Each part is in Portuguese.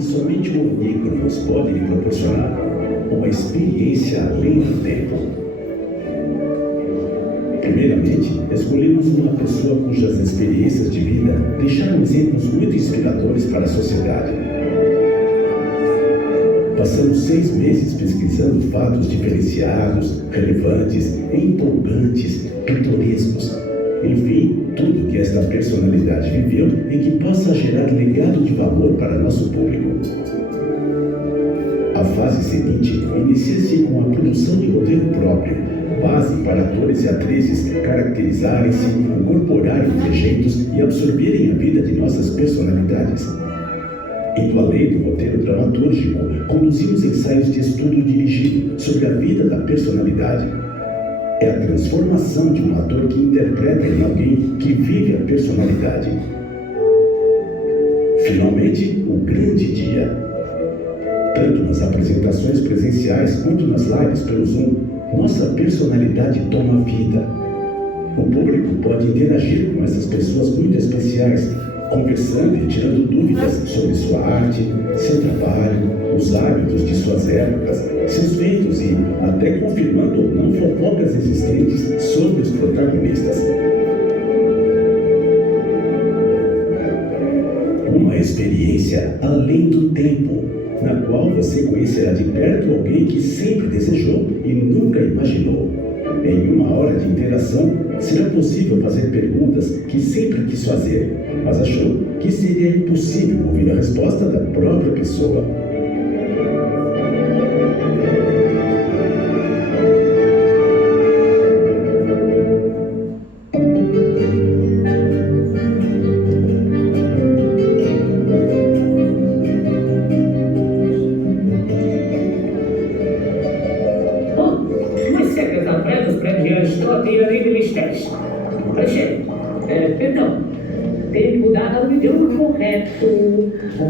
que somente o Onícronos pode lhe proporcionar uma experiência além do tempo. Primeiramente, escolhemos uma pessoa cujas experiências de vida deixaram exemplos muito inspiradores para a sociedade. Passamos 6 meses pesquisando fatos diferenciados, relevantes, empolgantes, pitorescos. Enfim, tudo que esta personalidade viveu e que possa gerar legado de valor para nosso público. A fase seguinte inicia-se com a produção de roteiro próprio, base para atores e atrizes caracterizarem-se, incorporarem trejeitos e absorverem a vida de nossas personalidades. Indo além do roteiro dramatúrgico, conduzimos ensaios de estudo dirigido sobre a vida da personalidade. É a transformação de um ator que interpreta em alguém que vive a personalidade. Finalmente, o grande dia. Tanto nas apresentações presenciais quanto nas lives pelo Zoom, nossa personalidade toma vida. O público pode interagir com essas pessoas muito especiais, conversando e tirando dúvidas sobre sua arte, seu trabalho, os hábitos de suas épocas, seus feitos e até confirmando ou não fofocas existentes sobre os protagonistas. Uma experiência além do tempo, na qual você conhecerá de perto alguém que sempre desejou e nunca imaginou. Em 1 hora de interação, será possível fazer perguntas que sempre quis fazer, mas achou que seria impossível ouvir a resposta da própria pessoa.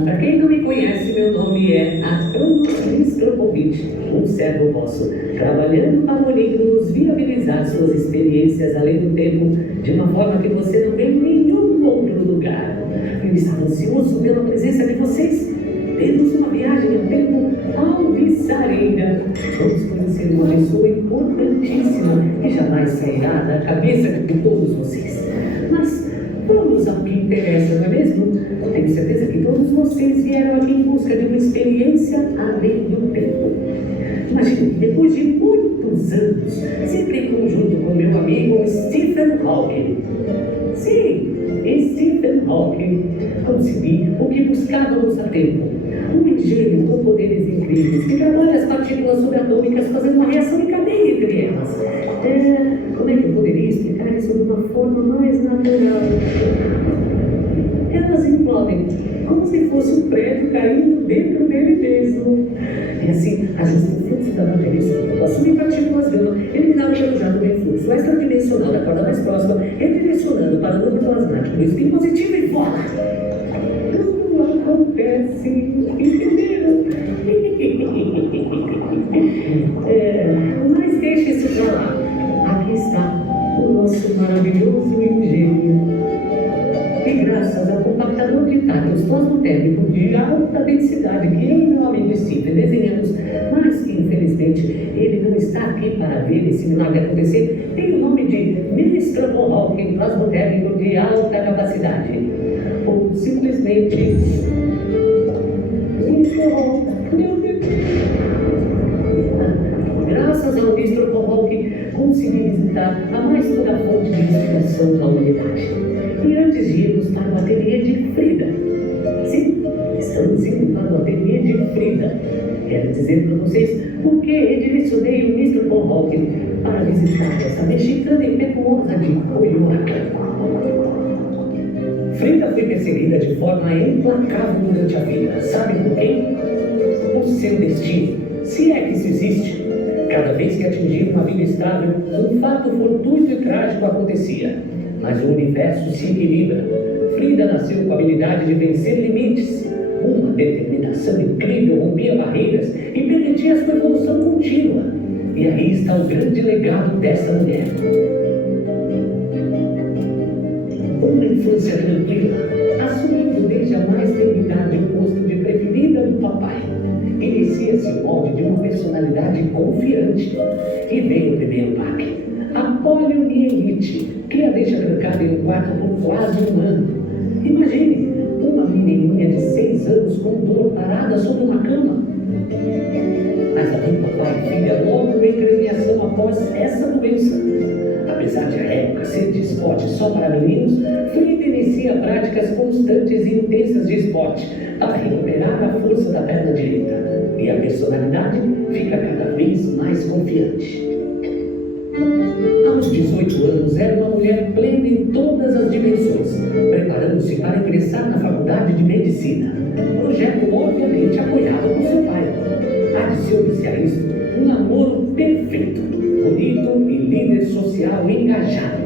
Para quem não me conhece, meu nome é Atranos Nistropovich, um servo vosso, trabalhando para o Onícronos viabilizar suas experiências além do tempo, de uma forma que você não vê em nenhum outro lugar. Eu estava ansioso pela presença de vocês. Temos uma viagem ao tempo alvissareira. Vamos conhecer uma pessoa importantíssima que jamais sairá da cabeça de todos vocês. Mas vamos ao que interessa, não é mesmo? Tenho certeza que todos vocês vieram aqui em busca de uma experiência além do tempo. Imagine, depois de muitos anos, sempre em conjunto com meu amigo Stephen Hawking. Sim, Stephen Hawking, consegui o que buscávamos há tempo. Um engenho com poderes incríveis que trabalha as partículas subatômicas fazendo uma reação em cadeia entre elas. Como é que eu poderia explicar isso de uma forma mais natural? Elas implodem, como se fosse um prédio caindo dentro dele mesmo. E assim, as instâncias da matéria assumem partículas gama, eliminadas pelo jato do influxo extradimensional da corda mais próxima, redirecionando para o núcleo plasmático do spin positivo e voa. Tudo acontece, entenderam? Mas deixe isso pra lá. Aqui está o nosso maravilhoso engenho. E graças ao compactador de tátios plasmotérmico de alta densidade que eu e meu amigo Stephen desenhamos, mas que infelizmente ele não está aqui para ver esse milagre acontecer, tem o nome de Ministro von Hawking plasmotérmico de alta capacidade. Ou simplesmente meu bebê. Graças ao Ministro von Hawking consegui visitar a mais pura fonte de inspiração da humanidade. E antes de irmos para o ateliê de Frida. Sim, estamos indo para o ateliê de Frida. Quero dizer para vocês por que redirecionei o Mr. von Hawking para visitar essa mexicana impetuosa de Coyoacán. Frida foi perseguida de forma implacável durante a vida. Sabe por quem? O seu destino, se é que isso existe. Cada vez que atingia uma vida estável, um fato fortuito e trágico acontecia. Mas o universo se equilibra. Frida nasceu com a habilidade de vencer limites. Uma determinação incrível rompia barreiras e permitia sua evolução contínua. E aí está o grande legado dessa mulher. Uma infância tranquila, assumindo desde a mais tenra idade o posto de preferida Trabalhando Papai. Inicia-se o molde de uma personalidade confiante. E vem o primeiro baque. A poliomielite, que a deixa trancada em um quarto por quase um ano. Imagine, uma menininha de 6 anos com dor parada sobre uma cama. Mas a mãe, papai e filha logo entra em ação após essa doença. Apesar de a época ser de esporte só para meninos, Frida inicia práticas constantes e intensas de esporte para recuperar a força da perna direita. E a personalidade fica cada vez mais confiante. Aos 18 anos, era uma mulher plena em todas as dimensões, preparando-se para ingressar na faculdade de medicina. Projeto obviamente apoiado por seu pai. Adicione-se a isso um namoro perfeito, bonito e líder social engajado.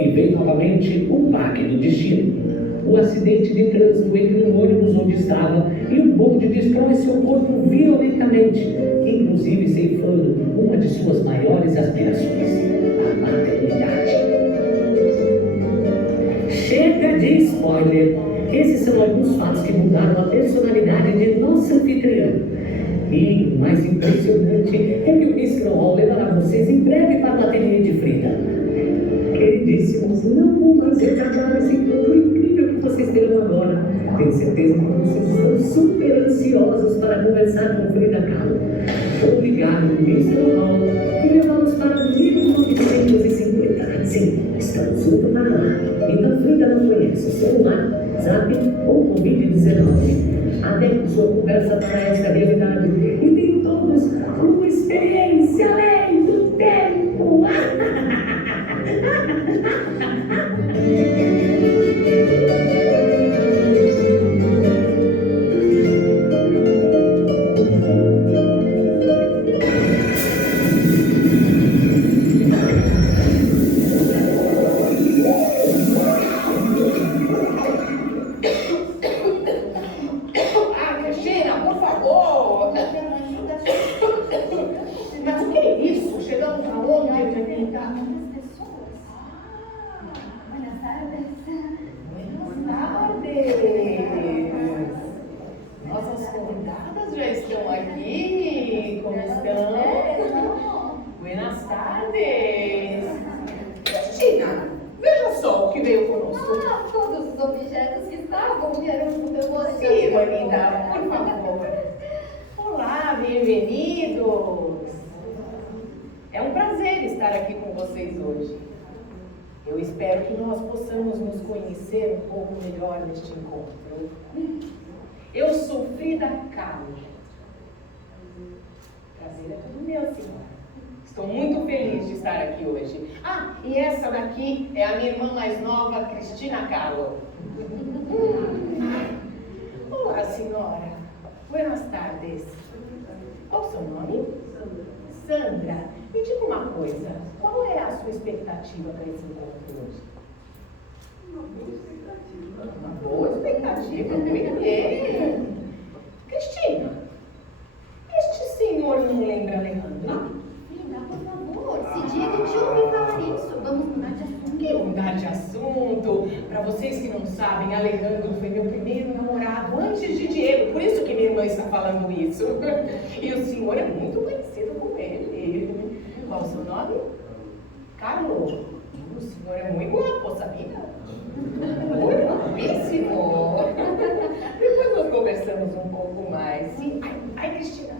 E vem novamente o baque do destino. O acidente de trânsito entre o ônibus onde estava e o bonde destrói seu corpo violentamente, inclusive ceifando uma de suas maiores aspirações, a maternidade. Chega de spoiler! Esses são alguns fatos que mudaram a personalidade de nossa anfitriã. E o mais impressionante é que o Miss Hall levará vocês em breve para a ateliê de Frida. Queridíssimos, não vou fazer acabar esse encontro incrível que vocês terão agora. Tenho certeza que vocês estão super ansiosos para conversar com Frida Kahlo. Vou ligar no Mr. Hall e levá-los para 1950. Sim, estamos indo para lá. Então Frida não conhece o celular, Zap ou Covid-19. Adeque sua conversa para esta realidade e tenham todos uma experiência além do tempo. Nossas convidadas já estão aqui. Como estão? Buenas tardes. Cristina, veja só o que veio conosco. Todos os objetos que estavam vieram com você. Sim, Juanita, por favor. Olá, bem-vindos. É um prazer estar aqui com vocês hoje. Eu espero que nós possamos nos conhecer um pouco melhor neste encontro. Eu sou Frida Kahlo. Prazer é todo meu, senhora. Estou muito feliz de estar aqui hoje. Ah, e essa daqui é a minha irmã mais nova, Cristina Kahlo. Olá, senhora. Buenas tardes. Qual o seu nome? Sandra. Me diga uma coisa. Qual é a sua expectativa para esse encontro hoje? Uma boa expectativa, muito bem. Cristina, este senhor não lembra Alejandro? Frida, por favor, se diga de onde falar isso. Vamos mudar de assunto. Que mudar de assunto? Para vocês que não sabem, Alejandro foi meu primeiro namorado antes de Diego. Por isso que minha irmã está falando isso. E o senhor é muito parecido com ele. Qual o seu nome? Carlos. O senhor é muito guapo, sabia? Guapíssimo. Depois nós conversamos um pouco mais. Sim. Ai, Cristina.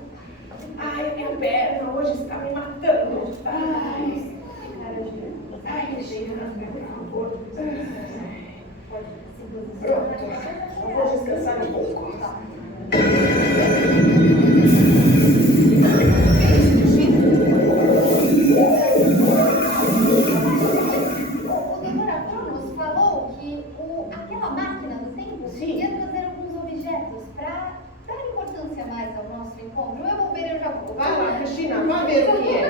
Ai, minha perna hoje está me matando. Ai, Cristina, por favor. Pronto. Eu vou descansar um pouco. Aquela máquina do tempo ia trazer alguns objetos para dar importância mais ao nosso encontro. Eu vou ver, eu já vou. Vai lá, Cristina, vai ver o que é.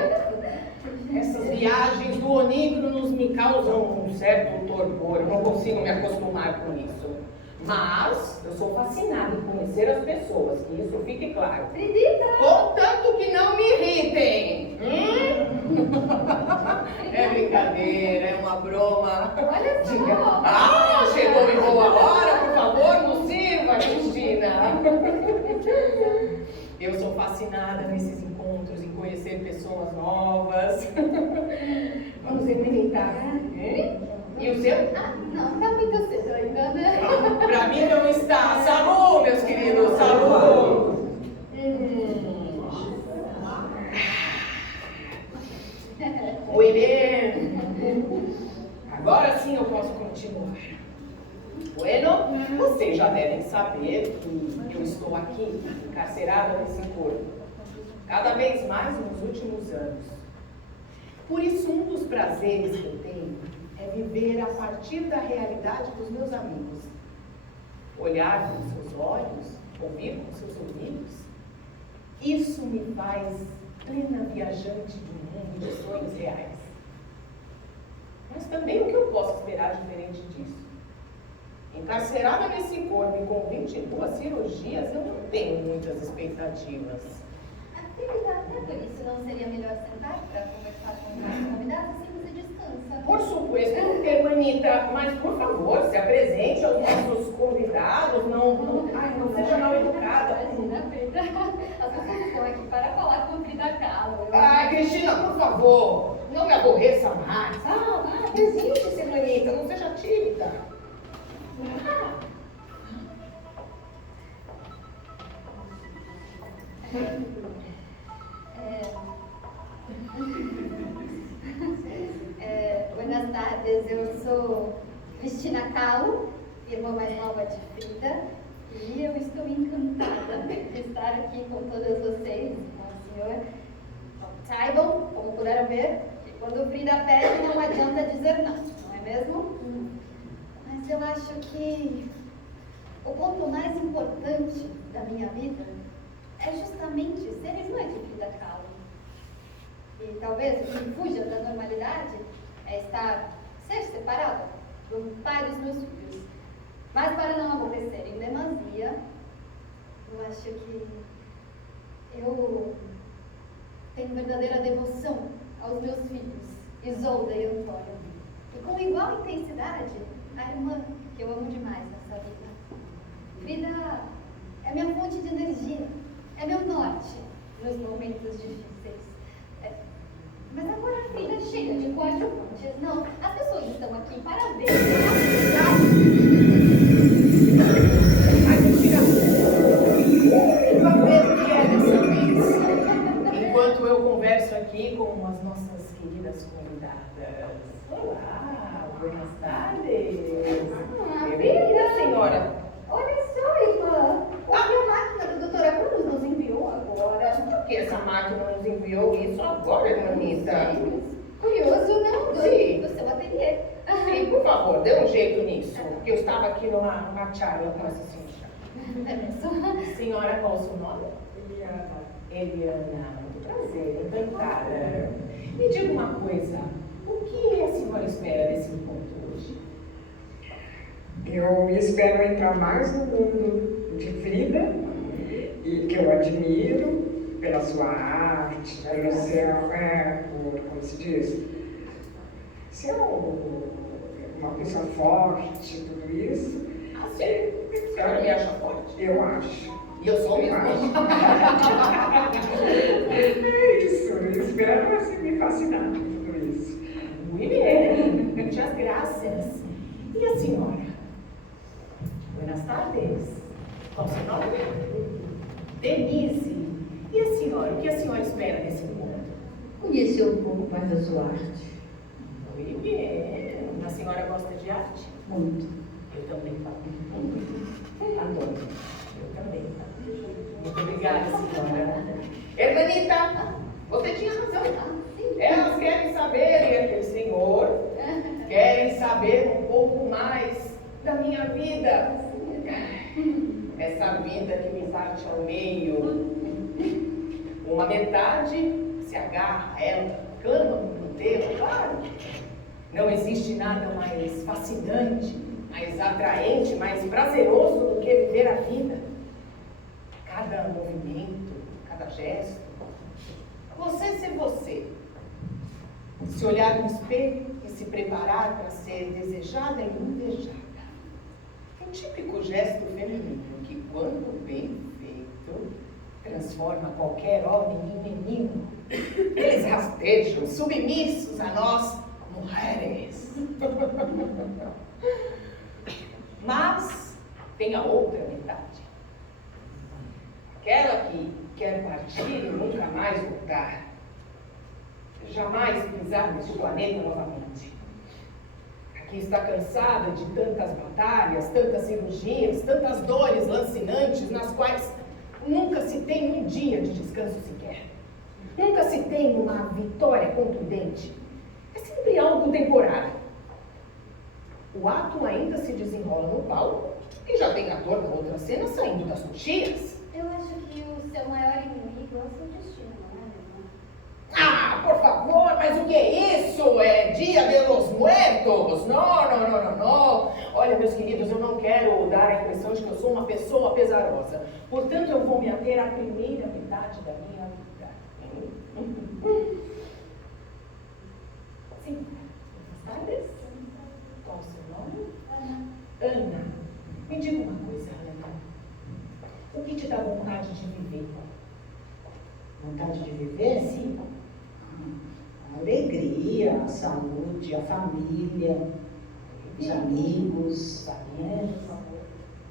Essas viagens do Onígronos me causam um certo torpor. Eu não consigo me acostumar com isso. Mas eu sou fascinada em conhecer as pessoas, que isso fique claro. Acredita? Contanto que não me irritem. É brincadeira, é uma broma. Olha só. Ah, chegou em boa hora, por favor, nos sirva, Cristina. Eu sou fascinada nesses encontros, em conhecer pessoas novas. Vamos experimentar. E o seu? Ah, não, tá muito cedo ainda, né? Pra mim não está. Salu, meus queridos, salu! Oi, bem. Agora sim eu posso continuar. Bueno, vocês já devem saber que eu estou aqui, encarcerada nesse corpo, cada vez mais nos últimos anos. Por isso, um dos prazeres que eu tenho é viver a partir da realidade dos meus amigos. Olhar com seus olhos, ouvir com seus ouvidos. Isso me faz plena viajante de um mundo de sonhos reais. Mas também o que eu posso esperar diferente disso? Encarcerada nesse corpo e com 22 cirurgias, eu não tenho muitas expectativas. Até por isso não seria melhor sentar para conversar com os nossos convidados, assim você descansa. Por supuesto, Hermanita, mas por favor, se apresente aos nossos convidados, não seja mal educada. Imagina, Frida, as pessoas estão aqui para falar com Frida Kahlo. Cristina, por favor, não me aborreça mais. Presente-se, Hermanita, não seja tímida. Buenas tardes, eu sou Cristina Kahlo, irmã mais nova de Frida, e eu estou encantada de estar aqui com todas vocês, com a senhora. Saibam, como puderam ver, que quando Frida pede não adianta dizer não, não é mesmo? Mas eu acho que o ponto mais importante da minha vida é justamente ser irmã de Frida Kahlo. E talvez o que fuja da normalidade é ser separada do pai dos meus filhos. Mas para não aborrecer em demasia, eu acho que eu tenho verdadeira devoção aos meus filhos, Isolda e Antônio. E com igual intensidade, a irmã que eu amo demais nessa vida. Frida é minha fonte de energia, é meu norte nos momentos difíceis. Mas agora a Frida chega de coadjuvantes. Não, as pessoas estão aqui para ver. Mas vamos ver o que é dessa vez. Enquanto eu converso aqui com as nossas queridas convidadas. Olá, buenas tardes. Bem-vinda, senhora. Olha só, irmã. A máquina do Dr. Abrams nos enviou agora. Por que essa máquina nos enviou isso agora, Hermanita? Curioso, não? Sim. Do seu ateliê. Sim, por favor, dê um jeito nisso. Porque eu estava aqui numa charla com essa senhora. Senhora, qual é o seu nome? Eliana, muito prazer, encantada. Me diga uma coisa, o que a senhora espera desse encontro hoje? Eu espero entrar mais no mundo de Frida, e que eu admiro pela sua arte, pelo seu, como se diz, ser uma pessoa forte, tudo isso. Ah, sim? A senhora me acha forte? Eu acho. E eu sou mesmo. É isso, eu espero você me fascinar com tudo isso. Muito bem, muitas graças. E a senhora? Buenas tardes. Qual o seu nome? Denise. E a senhora? O que a senhora espera desse encontro? Conhecer um pouco mais da sua arte. Muito bem. A senhora gosta de arte? Muito. Eu também falo. Adoro. Eu também. Muito obrigada, senhora. Hermanita, você tinha razão. Elas querem saber, e aquele senhor, querem saber um pouco mais da minha vida. Essa vida que me parte ao meio. Uma metade se agarra a ela, clama por inteiro, claro. Não existe nada mais fascinante, mais atraente, mais prazeroso do que viver a vida. Cada movimento, cada gesto. Você ser você. Se olhar no espelho e se preparar para ser desejada e invejada. Um típico gesto feminino que, quando bem feito, transforma qualquer homem em menino. Eles rastejam, submissos a nós, mulheres. Mas tem a outra metade. Aquela que quer partir e nunca mais voltar. Jamais pisar neste planeta novamente. Que está cansada de tantas batalhas, tantas cirurgias, tantas dores lancinantes, nas quais nunca se tem um dia de descanso sequer. Nunca se tem uma vitória contundente. É sempre algo temporário. O ato ainda se desenrola no palco e já tem ator da outra cena saindo das coxias. Eu acho que o seu maior inimigo é o seu destino, não é, irmã? Ah, por favor, mas o que é isso? É Dia de los Muertos? Não. Olha, meus queridos, eu não quero dar a impressão de que eu sou uma pessoa pesarosa. Portanto, eu vou me ater à primeira metade da minha vida. Sim. Boas tardes. Qual o seu nome? Ana. Me diga uma coisa, Ana. O que te dá vontade de viver? Vontade de viver? Sim. A alegria, a saúde, a família, os amigos,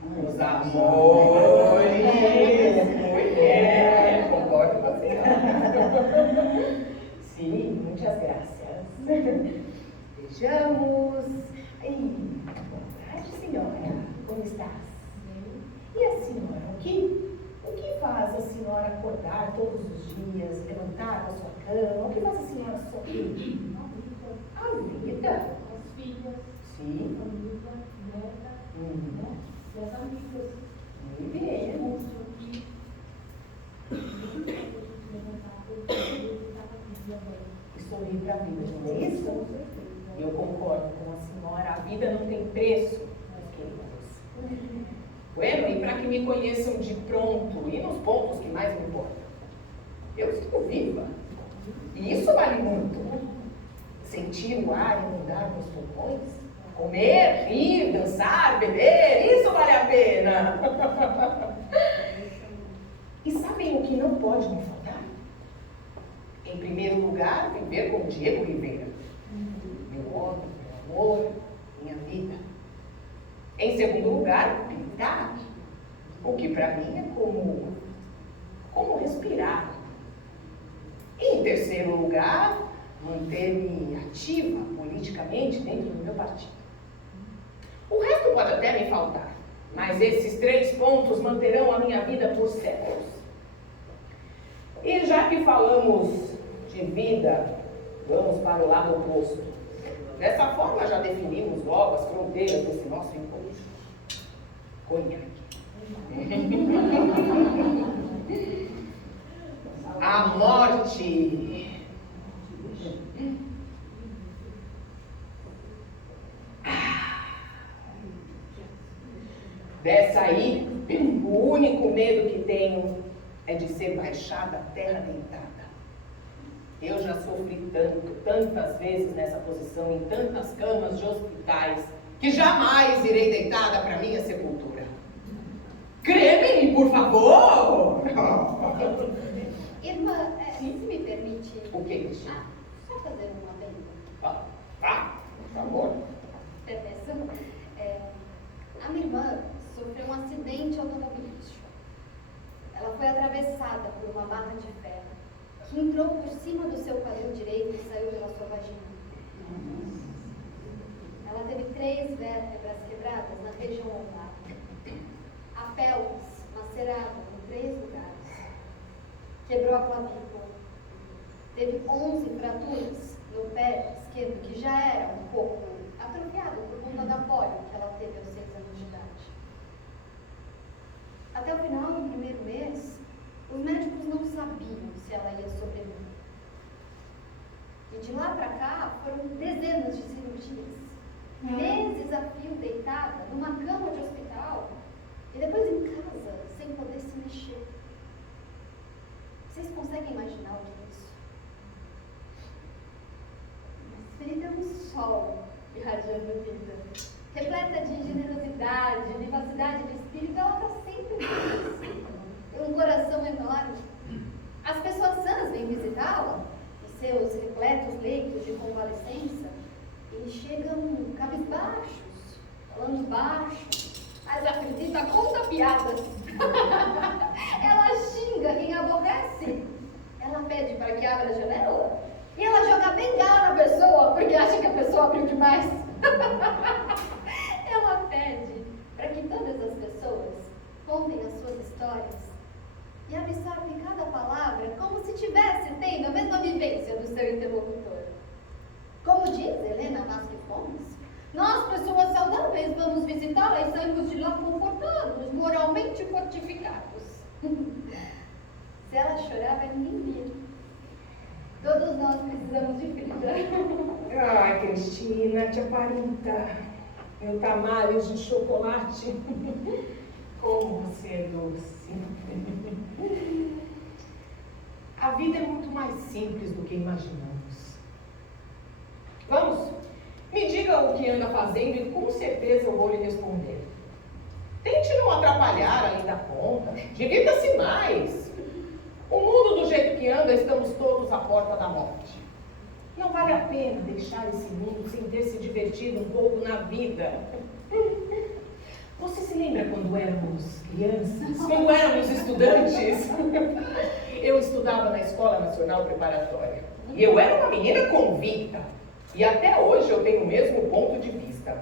Os amores. Mulher. Concordo com você. Sim, muitas graças. Vejamos. Boa tarde, senhora. Como estás? E a senhora, o que faz a senhora acordar todos os dias, levantar da sua cama? O que faz a senhora sorrir? A vida. As filhas, Sim. família, neta, né? E as amigas. Muito bem. Demonstram que levantar todo dia e estar com a vida E sorrir para a vida, não é isso? com certeza. Eu concordo com a senhora. A vida não tem preço, meus queridos. Bueno, e para que me conheçam de pronto e nos pontos que mais me importam. Eu estou viva. E isso vale muito. Sentir o ar inundar meus pulmões, comer, rir, dançar, beber, isso vale a pena. E sabem o que não pode me faltar? Em primeiro lugar, viver com Diego Rivera. Meu homem, meu amor, minha vida. Em segundo lugar, pintar. O que para mim é como respirar. E em terceiro lugar, manter-me ativa politicamente dentro do meu partido. O resto pode até me faltar, mas esses 3 pontos manterão a minha vida por séculos. E já que falamos de vida, vamos para o lado oposto. Dessa forma já definimos logo as fronteiras desse nosso encontro. Conhaque. A morte. Dessa aí, o único medo que tenho é de ser baixada à terra deitada. Eu já sofri tantas vezes nessa posição, em tantas camas de hospitais, que jamais irei deitada para minha sepultura. Creme-me, por favor! Irmã, se me permite... O que, Cristina? Só fazer uma pergunta. Por favor. Permissão? A minha irmã sofreu um acidente automobilístico. Ela foi atravessada por uma barra de ferro que entrou por cima do seu quadril direito e saiu pela sua vagina. Ela teve 3 vértebras quebradas na região lombar. A pelvis macerada em 3 lugares. Quebrou a clavícula. Teve 11 fraturas no pé esquerdo, que já era um pouco atrofiado por conta da polio que ela teve aos 6 anos de idade. Até o final do primeiro mês, os médicos não sabiam se ela ia sobreviver. E de lá para cá, foram dezenas de cirurgias. Meses a fio deitada, numa cama de hospital, e depois em casa, sem poder se mexer. Vocês conseguem imaginar o que é isso? Ferida é um sol irradiando vida. Repleta de generosidade, vivacidade de espírito, ela está sempre viva. Um coração menor. As pessoas sãs vêm visitá-la, em seus repletos leitos de convalescença, e chegam cabisbaixos, falando baixo, mas a Fredita conta piadas. Ela xinga quem aborrece. Ela pede para que abra a janela e ela joga bengala na pessoa porque acha que a pessoa abriu demais. Ela pede para que todas as pessoas contem as suas histórias e absorve cada palavra como se estivesse tendo a mesma vivência do seu interlocutor. Como diz Helena Vasquez Gomes, nós, pessoas saudáveis, vamos visitá-la e saímos de lá confortados, moralmente fortificados. Se ela chorava, ninguém via. Todos nós precisamos de Frida. Ai, Cristina, tia Parita, meu tamales de chocolate. Como você é doce. A vida é muito mais simples do que imaginamos. Vamos, me diga o que anda fazendo e com certeza eu vou lhe responder. Tente não atrapalhar além da conta. Divirta-se mais. O mundo do jeito que anda, estamos todos à porta da morte. Não vale a pena deixar esse mundo sem ter se divertido um pouco na vida. Você se lembra quando éramos crianças? Quando éramos estudantes? Eu estudava na Escola Nacional Preparatória. E eu era uma menina convicta. E até hoje eu tenho o mesmo ponto de vista.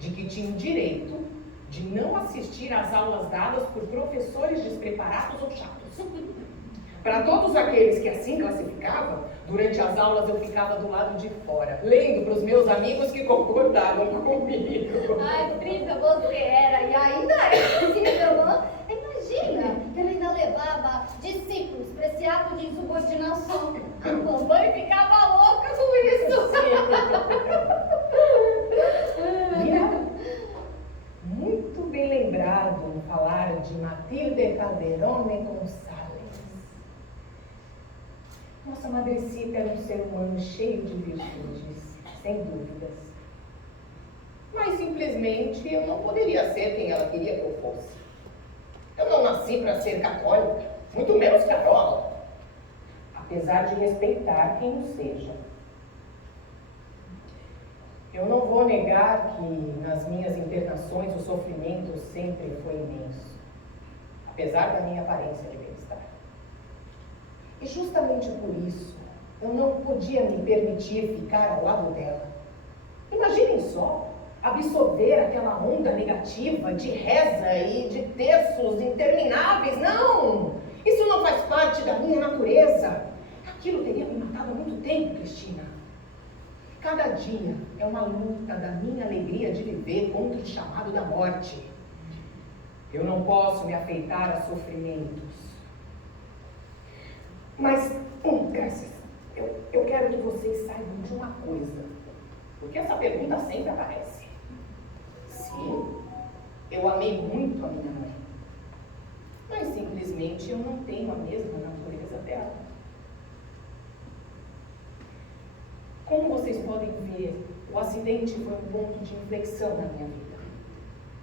De que tinha o direito de não assistir às aulas dadas por professores despreparados ou chatos. Para todos aqueles que assim classificavam, durante as aulas eu ficava do lado de fora, lendo para os meus amigos que concordavam comigo. Ai, Frida, você era e ainda é possível, não? Imagina, ela ainda levava discípulos para esse ato de insubordinação. A mamãe ficava louca com isso. Muito bem lembrado falar de Matilde Calderone Gonçalves. Nossa madrecita era um ser humano cheio de virtudes, sem dúvidas. Mas simplesmente eu não poderia ser quem ela queria que eu fosse. Eu não nasci para ser católica, muito menos carola, apesar de respeitar quem o seja. Eu não vou negar que nas minhas internações o sofrimento sempre foi imenso, apesar da minha aparência de bem-estar. E justamente por isso, eu não podia me permitir ficar ao lado dela. Imaginem só, absorver aquela onda negativa de reza e de terços intermináveis. Não! Isso não faz parte da minha natureza. Aquilo teria me matado há muito tempo, Cristina. Cada dia é uma luta da minha alegria de viver contra o chamado da morte. Eu não posso me afeitar a sofrimentos. Mas, graças, eu quero que vocês saibam de uma coisa, porque essa pergunta sempre aparece. Sim, eu amei muito a minha mãe, mas simplesmente eu não tenho a mesma natureza dela. Como vocês podem ver, o acidente foi um ponto de inflexão na minha vida.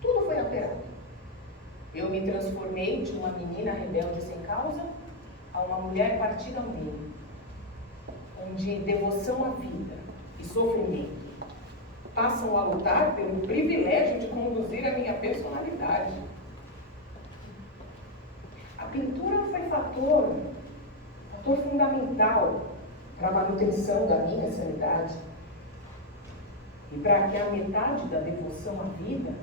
Tudo foi alterado. Eu me transformei de uma menina rebelde sem causa a uma mulher partida ao meio, onde devoção à vida e sofrimento passam a lutar pelo privilégio de conduzir a minha personalidade. A pintura foi fator fundamental para a manutenção da minha sanidade e para que a metade da devoção à vida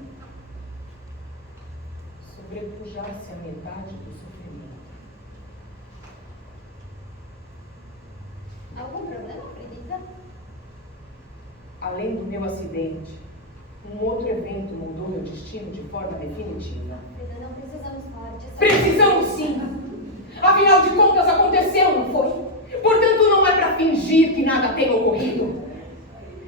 sobrepujasse a metade do sofrimento. Algum problema, Fredita? Além do meu acidente, um outro evento mudou meu destino de forma definitiva. Frida, não precisamos falar disso. Precisamos sim! Afinal de contas, aconteceu, não foi? Portanto, não é para fingir que nada tem ocorrido.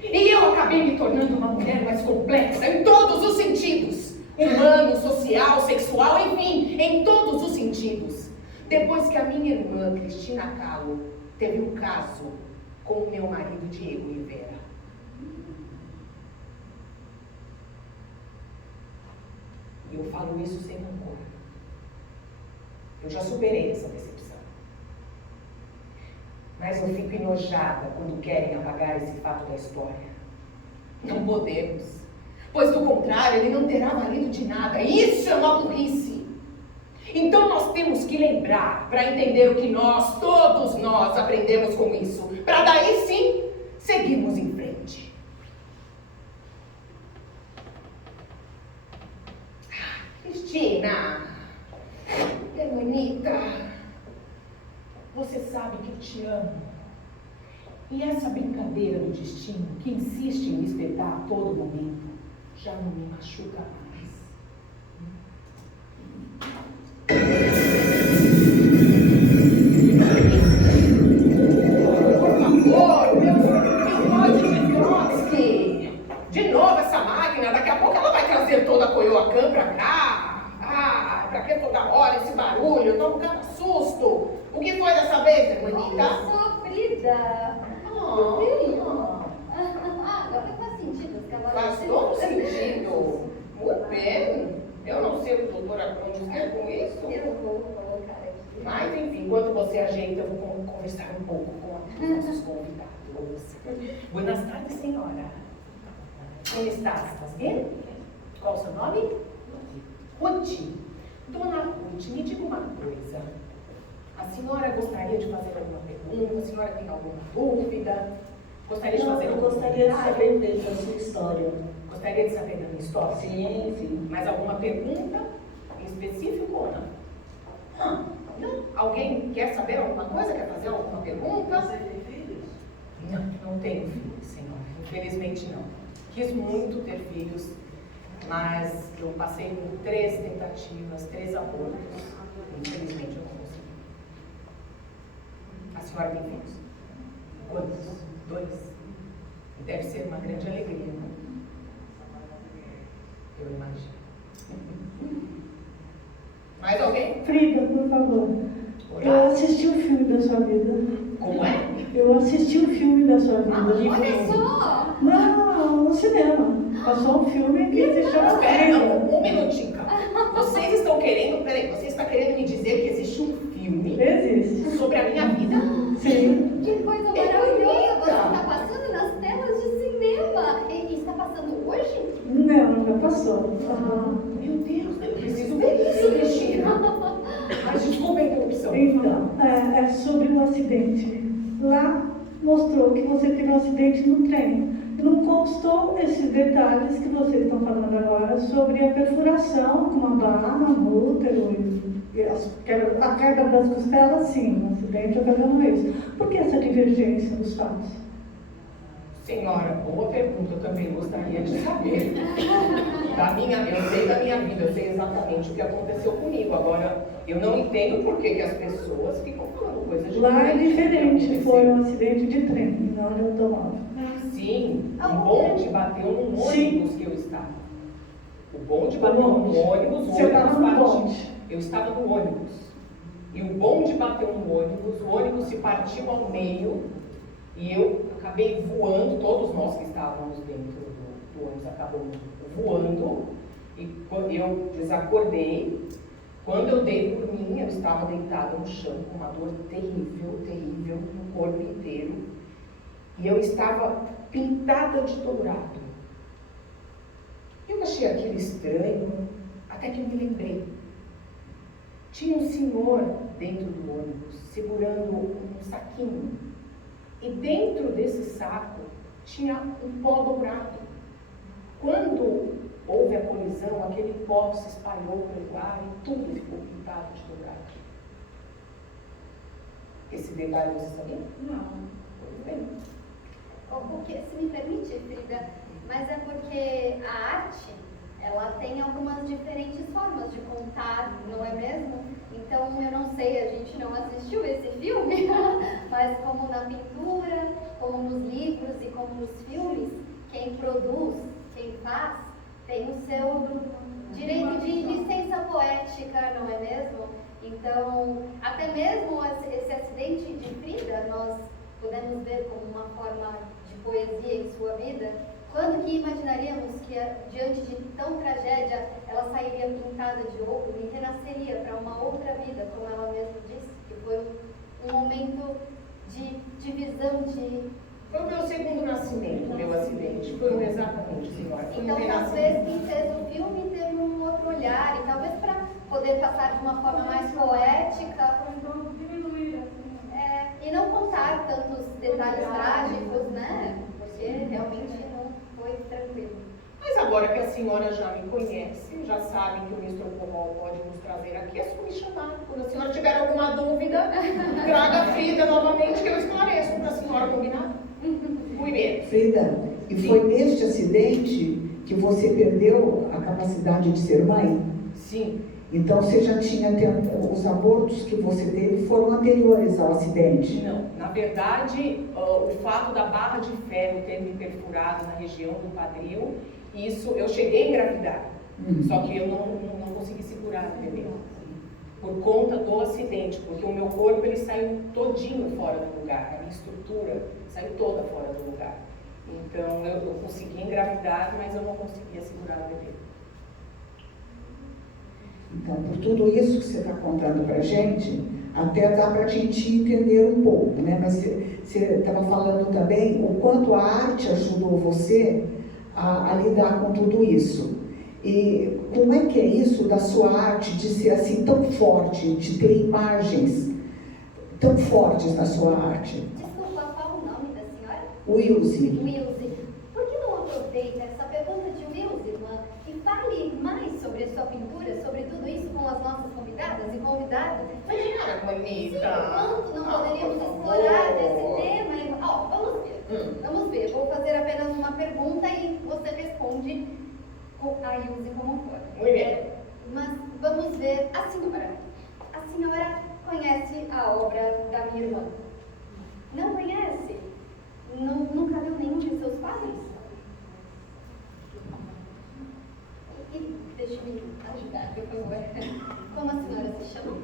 E eu acabei me tornando uma mulher mais complexa em todos os sentidos. Humano, social, sexual, enfim, em todos os sentidos. Depois que a minha irmã, Cristina Kahlo, teve um caso com o meu marido, Diego Rivera. E eu falo isso sem rancor. Eu já superei essa decepção. Mas eu fico enojada quando querem apagar esse fato da história. Não podemos. Pois do contrário, ele não terá valido de nada. Isso é uma burrice. Então nós temos que lembrar, para entender o que nós, todos nós, aprendemos com isso. Para daí sim, seguirmos em frente. Cristina, é bonita. Você sabe que eu te amo. E essa brincadeira do destino, que insiste em me espetar a todo momento, já não me machuca mais. Por favor, meu bigode de Trotsky. De novo essa máquina, daqui a pouco ela vai trazer toda a Coyoacán pra cá. Ah, pra que toda hora esse barulho? Eu tô com cada susto. O que foi dessa vez, bonita? Sofrida. Agora faz sentido os cavalos. Faz todo sentido. Muito bem. Eu não sei o que a doutora Cruz quer com isso. Eu vou colocar aqui. Mas, enfim, enquanto você ajeita, eu vou conversar um pouco com os nossos convidados. Buenas tardes, senhora. Como estás? Estás bem? Qual o seu nome? Ruth. Dona Ruth, me diga uma coisa. A senhora gostaria de fazer alguma pergunta? A senhora tem alguma dúvida? Gostaria de fazer Eu gostaria de saber da sua história. Gostaria de saber da minha história? Sim, sim. Mais alguma pergunta em específico ou não? Não? Alguém quer saber alguma coisa? Quer fazer alguma pergunta? Você tem filhos? Não tenho filhos, senhora. Infelizmente não. Quis muito ter filhos, mas eu passei por 3 tentativas, 3 abortos. Infelizmente eu não consegui. A senhora tem filhos? Quantos? 2? Deve ser uma grande alegria, não? Eu imagino. Mais alguém? Frida, por favor. Olá. Eu assisti o filme da sua vida. Como é? Eu assisti o filme da sua vida. Olha só! Não, no cinema. Passou um filme que se chama Espera, Frida. um minutinho, cara. Vocês estão querendo, peraí, você está querendo me dizer que existe um filme Existe. sobre a minha vida? Sim. Que coisa maravilhosa! Você está passando nas telas de cinema. E está passando hoje? Não, já passou. Aham. Meu Deus, eu preciso ver isso, Cristina. Mas desculpa a interrupção. Então, é sobre um acidente. Lá mostrou que você teve um acidente no trem. Não constou esses detalhes que vocês estão falando agora sobre a perfuração com uma barra no útero e a queda das costelas, sim, um acidente ocasionou isso. Por que essa divergência dos fatos? Senhora, boa pergunta, eu também gostaria de saber. Eu sei da minha vida, eu sei exatamente o que aconteceu comigo. Agora, eu não entendo por que as pessoas ficam falando coisas diferentes. Lá é diferente, foi um acidente de trem, não de automóvel. Sim, o bonde bateu no ônibus que eu estava. O bonde bateu Tá no ônibus, Você estava no bonde. Eu estava no ônibus. E o bonde bateu no ônibus, o ônibus se partiu ao meio e eu acabei voando, todos nós que estávamos dentro do ônibus acabamos voando e quando eu desacordei. Quando eu dei por mim, eu estava deitada no chão com uma dor terrível, terrível no corpo inteiro. E eu estava pintada de dourado. Eu achei aquilo estranho, até que eu me lembrei. Tinha um senhor dentro do ônibus, segurando um saquinho. E dentro desse saco tinha um pó dourado. Quando houve a colisão, aquele pó se espalhou pelo ar e tudo ficou pintado de dourado. Esse detalhe você sabia? Não. Pois bem. O que, se me permite, Frida, mas é porque a arte, ela tem algumas diferentes formas de contar, não é mesmo? Então, eu não sei, a gente não assistiu esse filme, mas como na pintura, como nos livros e como nos filmes, quem produz, quem faz, tem o seu direito de licença poética, não é mesmo? Então, até mesmo esse acidente de Frida, nós podemos ver como uma forma de poesia em sua vida. Quando que imaginaríamos que, diante de tão tragédia, ela sairia pintada de ouro e renasceria para uma outra vida, como ela mesma disse, que foi um momento de divisão, de... Foi o meu segundo nascimento, meu acidente. Foi exatamente, senhora. Foi Então, talvez quem fez o filme teve um outro olhar, e talvez para poder passar de uma forma mais poética, e não contar tantos detalhes trágicos, né? Porque realmente não foi tranquilo. Mas agora que a senhora já me conhece, já sabe que o Mr. Forró pode nos trazer aqui, é só me chamar. Quando a senhora tiver alguma dúvida, traga a Frida novamente que eu esclareço para a senhora, combinado? Muito bem. Frida, e foi neste acidente que você perdeu a capacidade de ser mãe? Sim. Então você já tinha os abortos que você teve foram anteriores ao acidente? Não, na verdade, o fato da barra de ferro ter me perfurado na região do quadril, isso eu cheguei a engravidar, só que eu não consegui segurar o bebê por conta do acidente, porque o meu corpo ele saiu todinho fora do lugar, a minha estrutura saiu toda fora do lugar. Então eu consegui engravidar, mas eu não conseguia segurar o bebê. Então, por tudo isso que você está contando para a gente, até dá para a gente entender um pouco, né? Mas você estava falando também o quanto a arte ajudou você a lidar com tudo isso. E como é que é isso da sua arte de ser assim tão forte, de ter imagens tão fortes na sua arte? Desculpa, qual o nome da senhora? Wilze. Wilze. Por que não aproveita essa pergunta de Wilze, irmã, e fale mais sobre a sua pintura, sobre tudo isso com as nossas convidadas e convidados? Senhora bonita. Enquanto não poderíamos explorar esse tema, irmã? Vamos ver. Vamos ver. Vou fazer apenas uma pergunta e você responde a Wilze como for. Muito bem. Mas vamos ver. A senhora conhece a obra da minha irmã? Não conhece? Nunca viu nenhum de seus quadros? Deixa-me ajudar, por favor. Como a senhora se chama?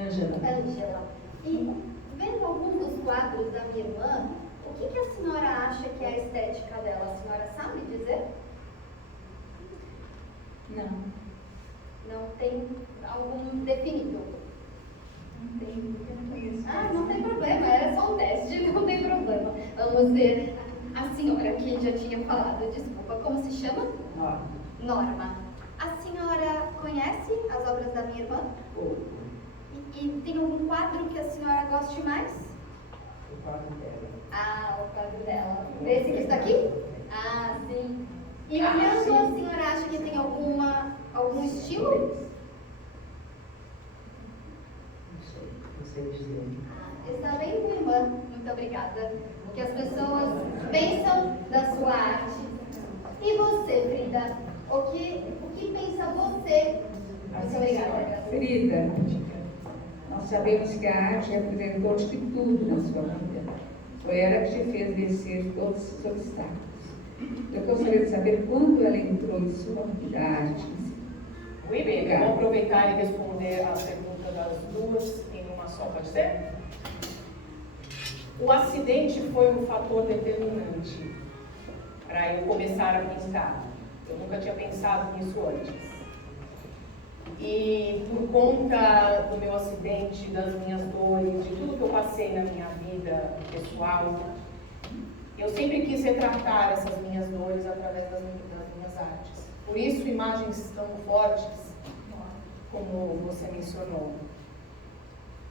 Ângela. E vendo alguns dos quadros da minha irmã, o que a senhora acha que é a estética dela? A senhora sabe dizer? Não. Não tem algum definido? Não tem problema, era só um teste, não tem problema. Vamos ver a senhora que já tinha falado, desculpa, como se chama? Norma. A senhora conhece as obras da minha irmã? E tem algum quadro que a senhora goste mais? O quadro dela. O quadro dela. Esse que está aqui? Sim. E olhando, a senhora acha que tem algum estilo? Não sei dizer. Está bem, minha irmã. Muito obrigada. O que as pessoas pensam da sua arte. E você, Frida? O que pensa você? Muito obrigada. Frida, nós sabemos que a arte representou de tudo na sua vida. Foi ela que te fez vencer todos os obstáculos. Eu gostaria de saber quando ela entrou em sua vida, a arte. Muito bem, eu vou aproveitar e responder a pergunta das duas em uma só, pode ser? O acidente foi um fator determinante para eu começar a pintar. Eu nunca tinha pensado nisso antes. E por conta do meu acidente, das minhas dores, de tudo que eu passei na minha vida pessoal, eu sempre quis retratar essas minhas dores através das minhas artes. Por isso, imagens tão fortes, como você mencionou.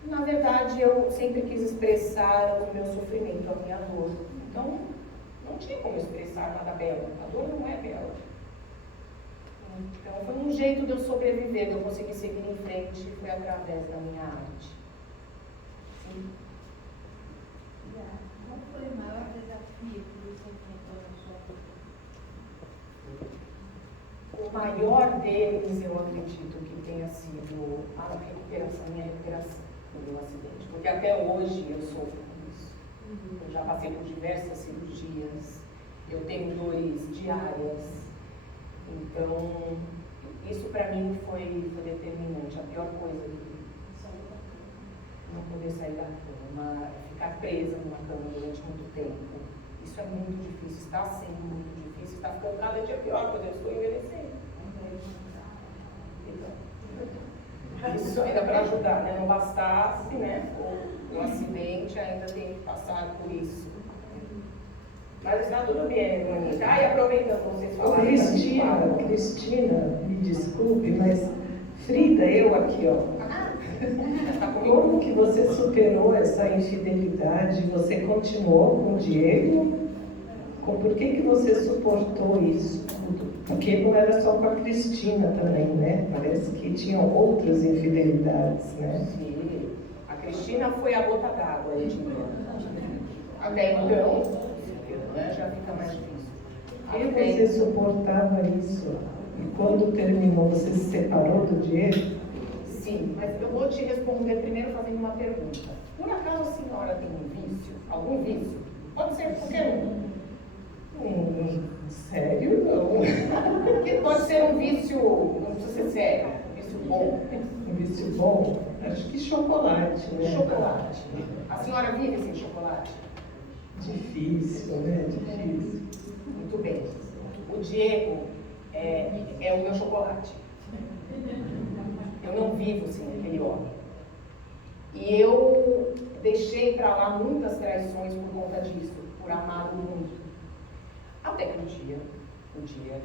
Na verdade, eu sempre quis expressar o meu sofrimento, a minha dor. Então, não tinha como expressar nada belo. A dor não é bela. Então, foi um jeito de eu sobreviver, de eu conseguir seguir em frente, foi através da minha arte. Sim. Qual foi o maior desafio que você enfrentou na sua vida? O maior deles, eu acredito que tenha sido a minha recuperação do meu acidente. Porque até hoje eu sofro com isso. Eu já passei por diversas cirurgias, eu tenho dores diárias. Então, isso para mim foi determinante. A pior coisa que não poder sair da cama, ficar presa numa cama durante muito tempo. Isso é muito difícil, está sendo muito difícil. está ficando cada dia pior, pois eu estou envelhecendo. Isso ainda para ajudar, né? Não bastasse, né? O acidente, ainda tem que passar por isso. Mas está tudo bem, Bonita. E aproveitando vocês falaram. Cristina, me desculpe, mas Frida, eu aqui, ó. Como que você superou essa infidelidade? Você continuou com o Diego? Por que você suportou isso tudo? Porque não era só com a Cristina também, né? Parece que tinham outras infidelidades, né? Sim. A Cristina foi a gota d'água, até então, né, já fica mais difícil. E você suportava isso? E quando terminou, você se separou do Diego? Sim, mas eu vou te responder primeiro fazendo uma pergunta. Por acaso a senhora tem um vício? Algum vício? Pode ser qualquer um. Sério? Não. Porque pode ser um vício, não precisa ser sério, um vício bom. Um vício bom? Acho que chocolate, né? Chocolate. A senhora vive sem chocolate? Difícil, né? Difícil. Muito bem. O Diego é o meu chocolate. Eu não vivo sem aquele homem. E eu deixei para lá muitas traições por conta disso, por amá-lo muito. Até que um dia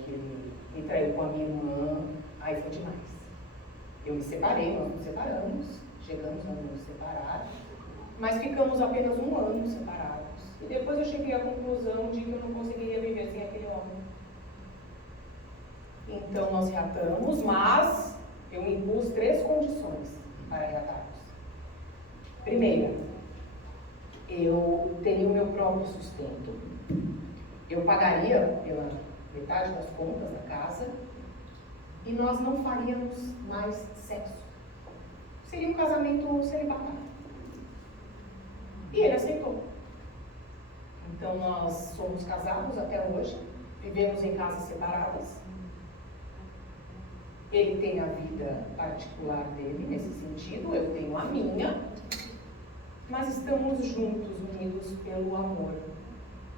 que ele me traiu com a minha irmã, aí foi demais. Eu me separei, nós nos separamos, chegamos a nos separar, mas ficamos apenas 1 ano separados. E depois eu cheguei à conclusão de que eu não conseguiria viver sem aquele homem. Então nós reatamos, mas eu me impus 3 condições para reatarmos. Primeira, eu teria o meu próprio sustento. Eu pagaria pela metade das contas da casa e nós não faríamos mais sexo. Seria um casamento celibatário. E ele aceitou. Então nós somos casados até hoje, vivemos em casas separadas. Ele tem a vida particular dele nesse sentido, eu tenho a minha, mas estamos juntos, unidos pelo amor,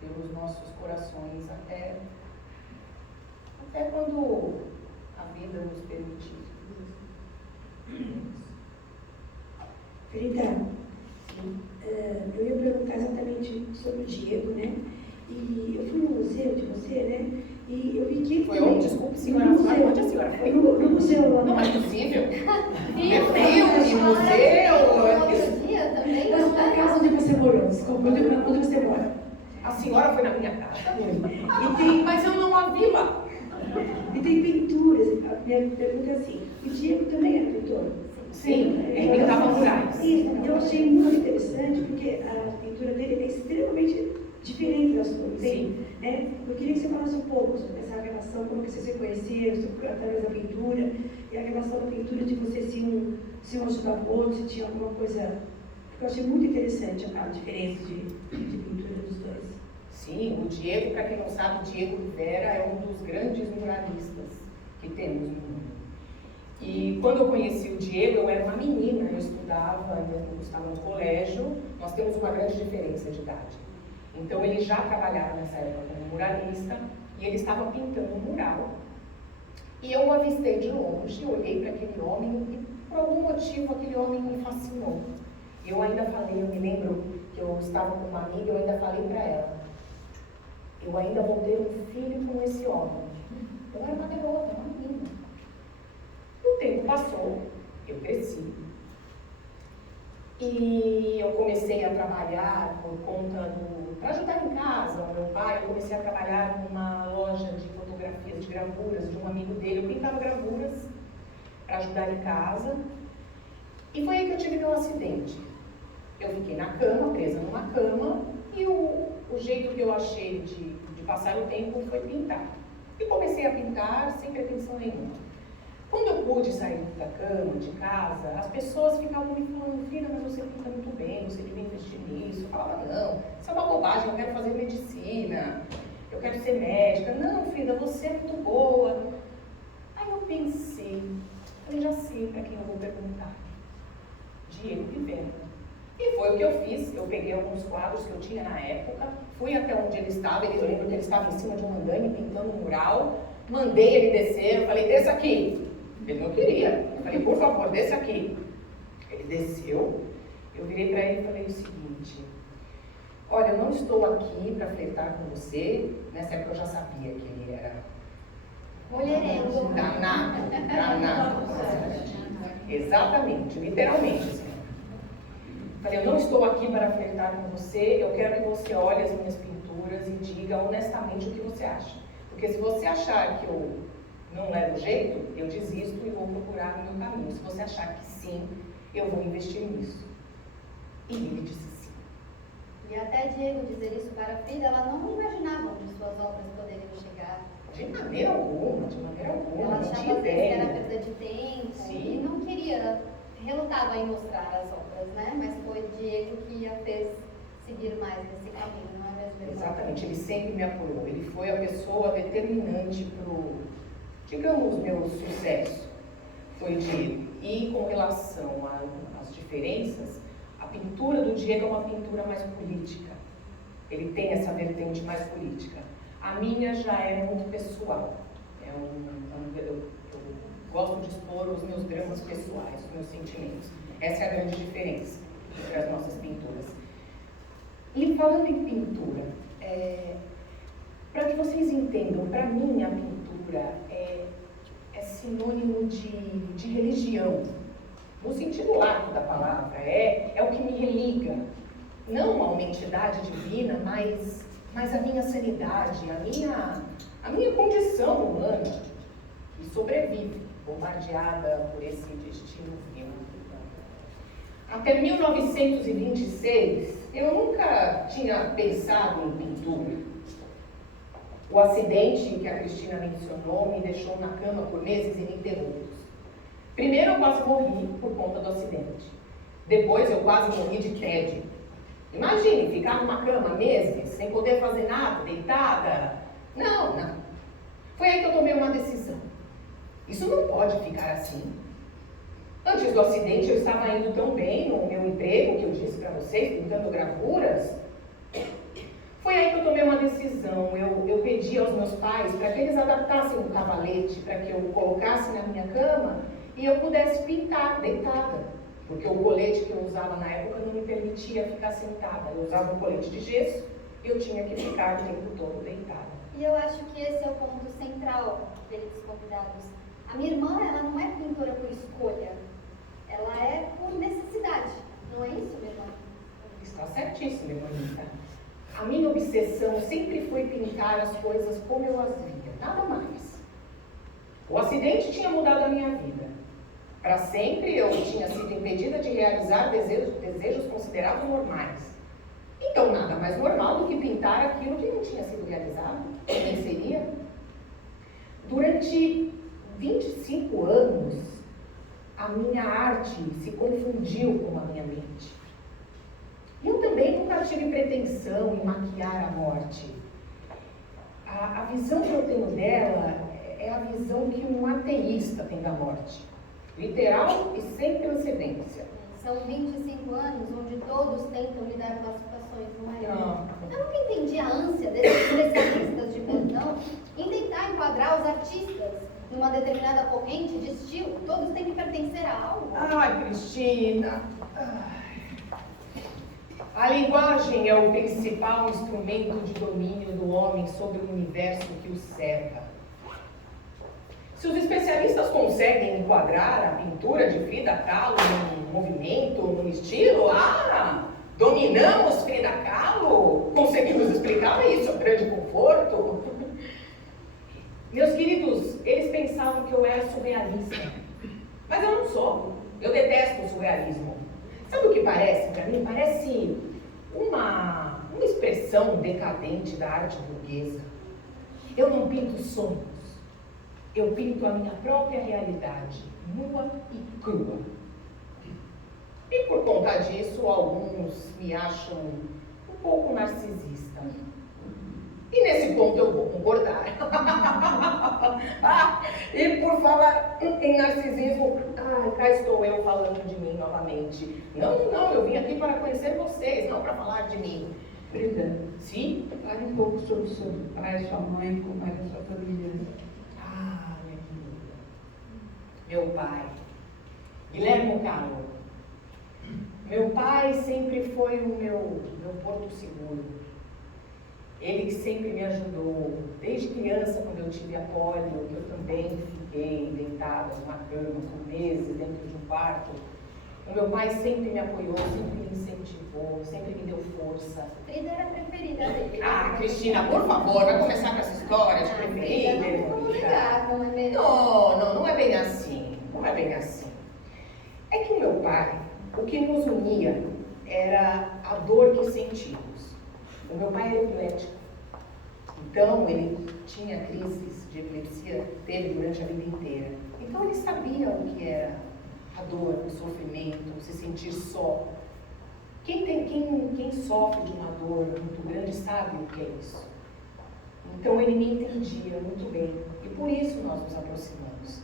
pelos nossos corações, até quando a vida nos permitir. Frida, eu ia perguntar exatamente sobre o Diego, né? E eu fui no museu de você, né? E eu vi que... Foi onde? Desculpe, senhora. Onde a senhora foi? No museu lá. Não é possível. É frio, no museu. Não, na casa onde você morou, desculpa, onde você mora. A senhora foi na minha casa? Foi. Mas eu não a vi lá. E tem pinturas. A minha pergunta é assim, o Diego também é pintor? Sim, ele pintava murais. Isso, eu achei muito interessante, porque a pintura dele é extremamente diferente da sua, sim. Né? Eu queria que você falasse um pouco sobre essa relação, como que vocês se conheceram, através da pintura, e a relação da pintura de você se um ajudava o outro, se tinha alguma coisa... Porque eu achei muito interessante a diferença de pintura dos dois. Sim, o Diego, para quem não sabe, o Diego Rivera é um dos grandes muralistas que temos no mundo. E quando eu conheci o Diego, eu era uma menina, eu estudava, eu estava no colégio, nós temos uma grande diferença de idade. Então ele já trabalhava nessa época como muralista e ele estava pintando um mural. E eu o avistei de longe, olhei para aquele homem e por algum motivo aquele homem me fascinou. Eu ainda falei, eu me lembro que eu estava com uma amiga, eu ainda falei para ela, eu ainda vou ter um filho com esse homem. Eu era uma garota, uma menina. O tempo passou, eu cresci. E eu comecei a trabalhar por conta para ajudar em casa, o meu pai, eu comecei a trabalhar numa loja de fotografias, de gravuras, de um amigo dele. Eu pintava gravuras para ajudar em casa. E foi aí que eu tive meu acidente. Eu fiquei na cama, presa numa cama, e o jeito que eu achei de passar o tempo foi pintar. E comecei a pintar sem pretensão nenhuma. Quando eu pude sair da cama, de casa, as pessoas ficavam me falando, filha, mas você pinta muito bem, você devia investir nisso. Eu falava, não, isso é uma bobagem, eu quero fazer medicina, eu quero ser médica. Não, filha, você é muito boa. Aí eu pensei, eu já sei para quem eu vou perguntar. Diego Rivera. E foi o que eu fiz, eu peguei alguns quadros que eu tinha na época, Fui até onde ele estava, eu lembro que ele estava em cima de um andaime pintando um mural, mandei ele descer, eu falei, desça aqui. Ele não queria, eu falei, por favor, desça aqui. Ele desceu, eu virei para ele e falei o seguinte, olha, eu não estou aqui para flertar com você, nessa época eu já sabia que ele era mulherengo. Danado. Exatamente, literalmente. Assim. Falei, eu não estou aqui para flertar com você, eu quero que você olhe as minhas pinturas e diga honestamente o que você acha. Porque se você achar que eu não levo jeito, eu desisto e vou procurar o meu caminho. Se você achar que sim, eu vou investir nisso. E ele disse sim. E até Diego dizer isso para a Frida, ela não imaginava onde suas obras poderiam chegar. De maneira alguma, de maneira alguma. Ela não achava tinha que ideia. era perda de tempo. Sim. E não queria, relutava em mostrar as obras, né? Mas foi Diego que a fez seguir mais nesse caminho, não é mesmo? Exatamente, ele sempre me apoiou. Ele foi a pessoa determinante para o, digamos, meu sucesso. Foi Diego. E com relação às diferenças, a pintura do Diego é uma pintura mais política. Ele tem essa vertente mais política. A minha já é muito pessoal. Eu gosto de expor os meus dramas pessoais, os meus sentimentos. Essa é a grande diferença entre as nossas pinturas. E falando em pintura, para que vocês entendam, para mim a pintura é sinônimo de religião. No sentido lato da palavra, é o que me religa. Não a uma entidade divina, mas a minha sanidade, a minha condição humana, que sobrevive, bombardeada por esse destino vil. Até 1926, eu nunca tinha pensado em pintura. O acidente que a Cristina mencionou me deixou na cama por meses ininterruptos. Primeiro eu quase morri por conta do acidente. Depois eu quase morri de tédio. Imagine, ficar numa cama meses, sem poder fazer nada, deitada. Não. Foi aí que eu tomei uma decisão. Isso não pode ficar assim. Antes do acidente eu estava indo tão bem no meu emprego, que eu disse para vocês, pintando gravuras. Foi aí que eu tomei uma decisão. Eu pedi aos meus pais para que eles adaptassem um cavalete, para que eu colocasse na minha cama e eu pudesse pintar deitada. Porque o colete que eu usava na época não me permitia ficar sentada. Eu usava um colete de gesso e eu tinha que ficar o tempo todo deitada. E eu acho que esse é o ponto central deles convidados. A minha irmã, ela não é pintora por escolha. Ela é por necessidade. Não é isso, minha irmã? Está certíssimo, irmãita. A minha obsessão sempre foi pintar as coisas como eu as via, nada mais. O acidente tinha mudado a minha vida. Para sempre eu tinha sido impedida de realizar desejos considerados normais. Então, nada mais normal do que pintar aquilo que não tinha sido realizado, nem seria. Durante 25 anos, a minha arte se confundiu com a minha mente. E eu também nunca tive pretensão em maquiar a morte. A visão que eu tenho dela é a visão que um ateísta tem da morte. Literal e sem transcendência. São 25 anos onde todos tentam lhe dar classificações, não é? Não. Eu nunca entendi a ânsia desses especialistas de perdão em tentar enquadrar os artistas numa determinada corrente de estilo. Todos têm que pertencer a algo. Ai, Cristina. A linguagem é o principal instrumento de domínio do homem sobre o universo que o cerca. Se os especialistas conseguem enquadrar a pintura de Frida Kahlo num movimento, num estilo, dominamos Frida Kahlo, conseguimos explicar isso, é um grande conforto. Meus queridos, eles pensavam que eu era surrealista, mas eu não sou, eu detesto o surrealismo. Sabe o que parece para mim? Parece uma expressão decadente da arte burguesa. Eu não pinto sonhos. Eu pinto a minha própria realidade, nua e crua. E por conta disso, alguns me acham um pouco narcisista. E nesse ponto eu vou concordar. E por falar em narcisismo, cá estou eu falando de mim novamente. Não, eu vim aqui para conhecer vocês, não para falar de mim. Frida, Sim? fale um pouco sobre seu pai, sua mãe, como era a sua família. Ah, minha querida. Meu pai, Guilherme Caro. Meu pai sempre foi o meu porto seguro. Ele que sempre me ajudou, desde criança, quando eu tive a polio, que eu também fiquei deitada numa cama por meses dentro de um quarto. O meu pai sempre me apoiou, sempre me incentivou, sempre me deu força. Frida era a preferida dele. Ah, Cristina, por favor, vai começar com essa história de preferida? Frida, não vamos negar, não é mesmo? Não é bem assim. Não é bem assim. É que o meu pai, o que nos unia era a dor que sentíamos. O meu pai era epilético. Então, ele tinha crises de epilepsia, teve durante a vida inteira. Então, ele sabia o que era a dor, o sofrimento, se sentir só. Quem sofre de uma dor muito grande sabe o que é isso. Então, ele me entendia muito bem. E por isso nós nos aproximamos.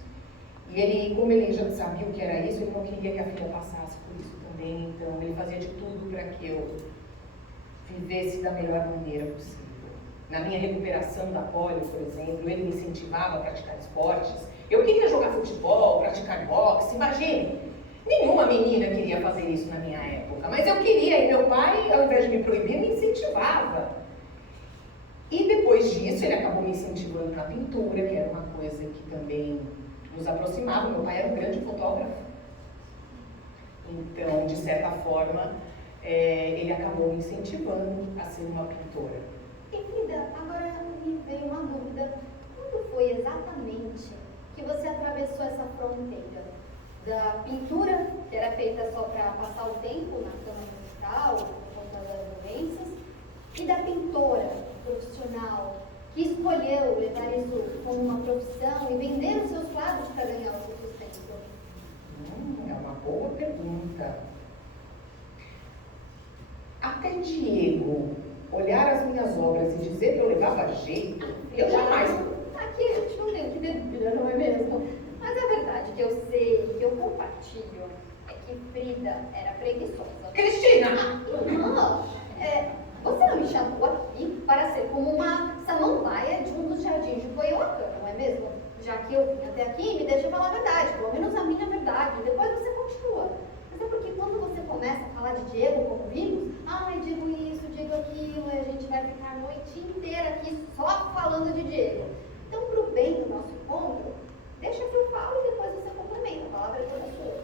E ele, como ele já sabia o que era isso, ele não queria que a filha passasse por isso também. Então, ele fazia de tudo para que eu vivesse da melhor maneira possível. Na minha recuperação da polio, por exemplo, ele me incentivava a praticar esportes. Eu queria jogar futebol, praticar boxe, imagine. Nenhuma menina queria fazer isso na minha época, mas eu queria, e meu pai, ao invés de me proibir, me incentivava. E depois disso, ele acabou me incentivando na pintura, que era uma coisa que também nos aproximava. Meu pai era um grande fotógrafo. Então, de certa forma, ele acabou me incentivando a ser uma pintora. E Frida, agora me veio uma dúvida. Quando foi exatamente que você atravessou essa fronteira da pintura, que era feita só para passar o tempo na cama musical, por conta das doenças, e da pintora profissional, que escolheu levar isso como uma profissão e vender os seus quadros para ganhar o seu sustento? É uma boa pergunta. Até Diego olhar as minhas obras e dizer que eu levava jeito, eu jamais... Aqui a gente não tem o que ter dúvida, não é mesmo? Mas a verdade que eu sei, que eu compartilho, é que Frida era preguiçosa. Cristina! Você não me chamou aqui para ser como uma samambaia de um dos jardins de Coyoacán, não é mesmo? Já que eu vim até aqui, me deixa falar a verdade, pelo menos a minha verdade, depois você continua. Mas é porque quando você começa a falar de Diego, como vimos, Diego isso, Diego aquilo, e a gente vai ficar a noite inteira aqui só falando de Diego. Então, pro bem do nosso encontro, deixa que eu falo e depois você complementa, a palavra é toda sua.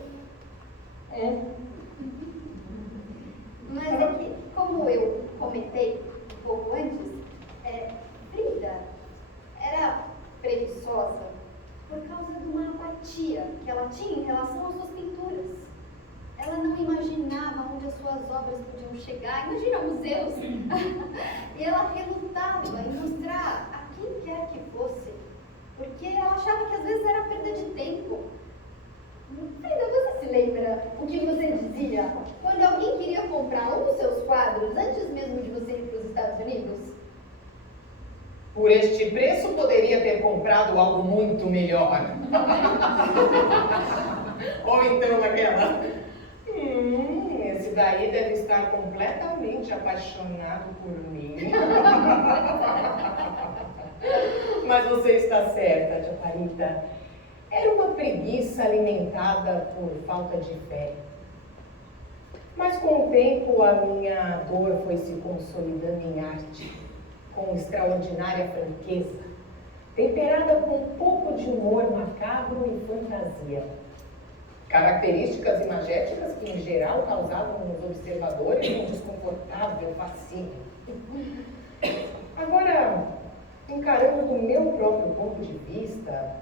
Mas é que, como eu comentei um pouco antes, Frida era preguiçosa por causa de uma apatia que ela tinha em relação às suas pinturas. Ela não imaginava onde as suas obras podiam chegar, imagina, museus. E ela relutava em mostrar a quem quer que fosse, porque ela achava que às vezes era perda de tempo. Frida, você se lembra o que você dizia quando alguém queria comprar um dos seus quadros antes mesmo de você ir para os Estados Unidos? Por este preço, poderia ter comprado algo muito melhor. Ou então aquela... esse daí deve estar completamente apaixonado por mim. Mas você está certa, tia Parita. Era uma preguiça alimentada por falta de fé. Mas com o tempo a minha dor foi se consolidando em arte, com extraordinária franqueza, temperada com um pouco de humor macabro e fantasia. Características imagéticas que, em geral, causavam nos observadores um desconfortável fascínio. Agora, encarando do meu próprio ponto de vista,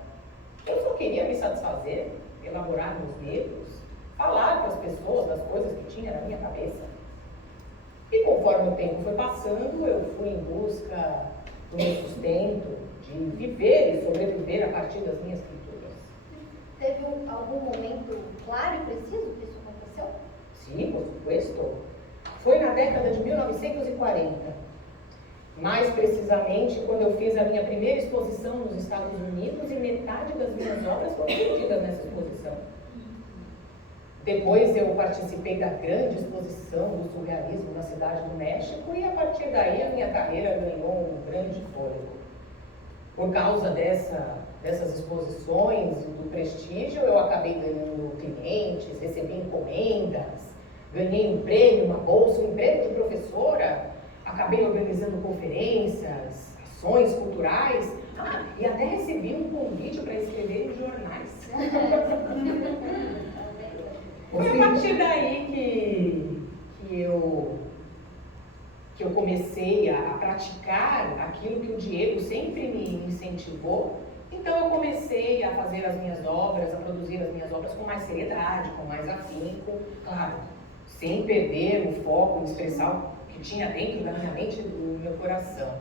eu só queria me satisfazer, elaborar meus dedos, falar para as pessoas das coisas que tinha na minha cabeça. E conforme o tempo foi passando, eu fui em busca do meu sustento, de viver e sobreviver a partir das minhas pinturas. Teve algum momento claro e preciso que isso aconteceu? Sim, por supuesto. Foi na década de 1940. Mais precisamente, quando eu fiz a minha primeira exposição nos Estados Unidos e metade das minhas obras foram vendidas nessa exposição. Depois eu participei da grande exposição do surrealismo na Cidade do México e a partir daí a minha carreira ganhou um grande fôlego. Por causa dessas exposições, do prestígio, eu acabei ganhando clientes, recebi encomendas, ganhei um prêmio, uma bolsa, um emprego de professora, acabei organizando conferências, ações culturais, e até recebi um convite para escrever em jornais. Foi a partir daí que eu comecei a praticar aquilo que o Diego sempre me incentivou. Então eu comecei a fazer as minhas obras, a produzir as minhas obras com mais seriedade, com mais afinco, claro, sem perder o foco em expressar o que tinha dentro da minha mente e do meu coração.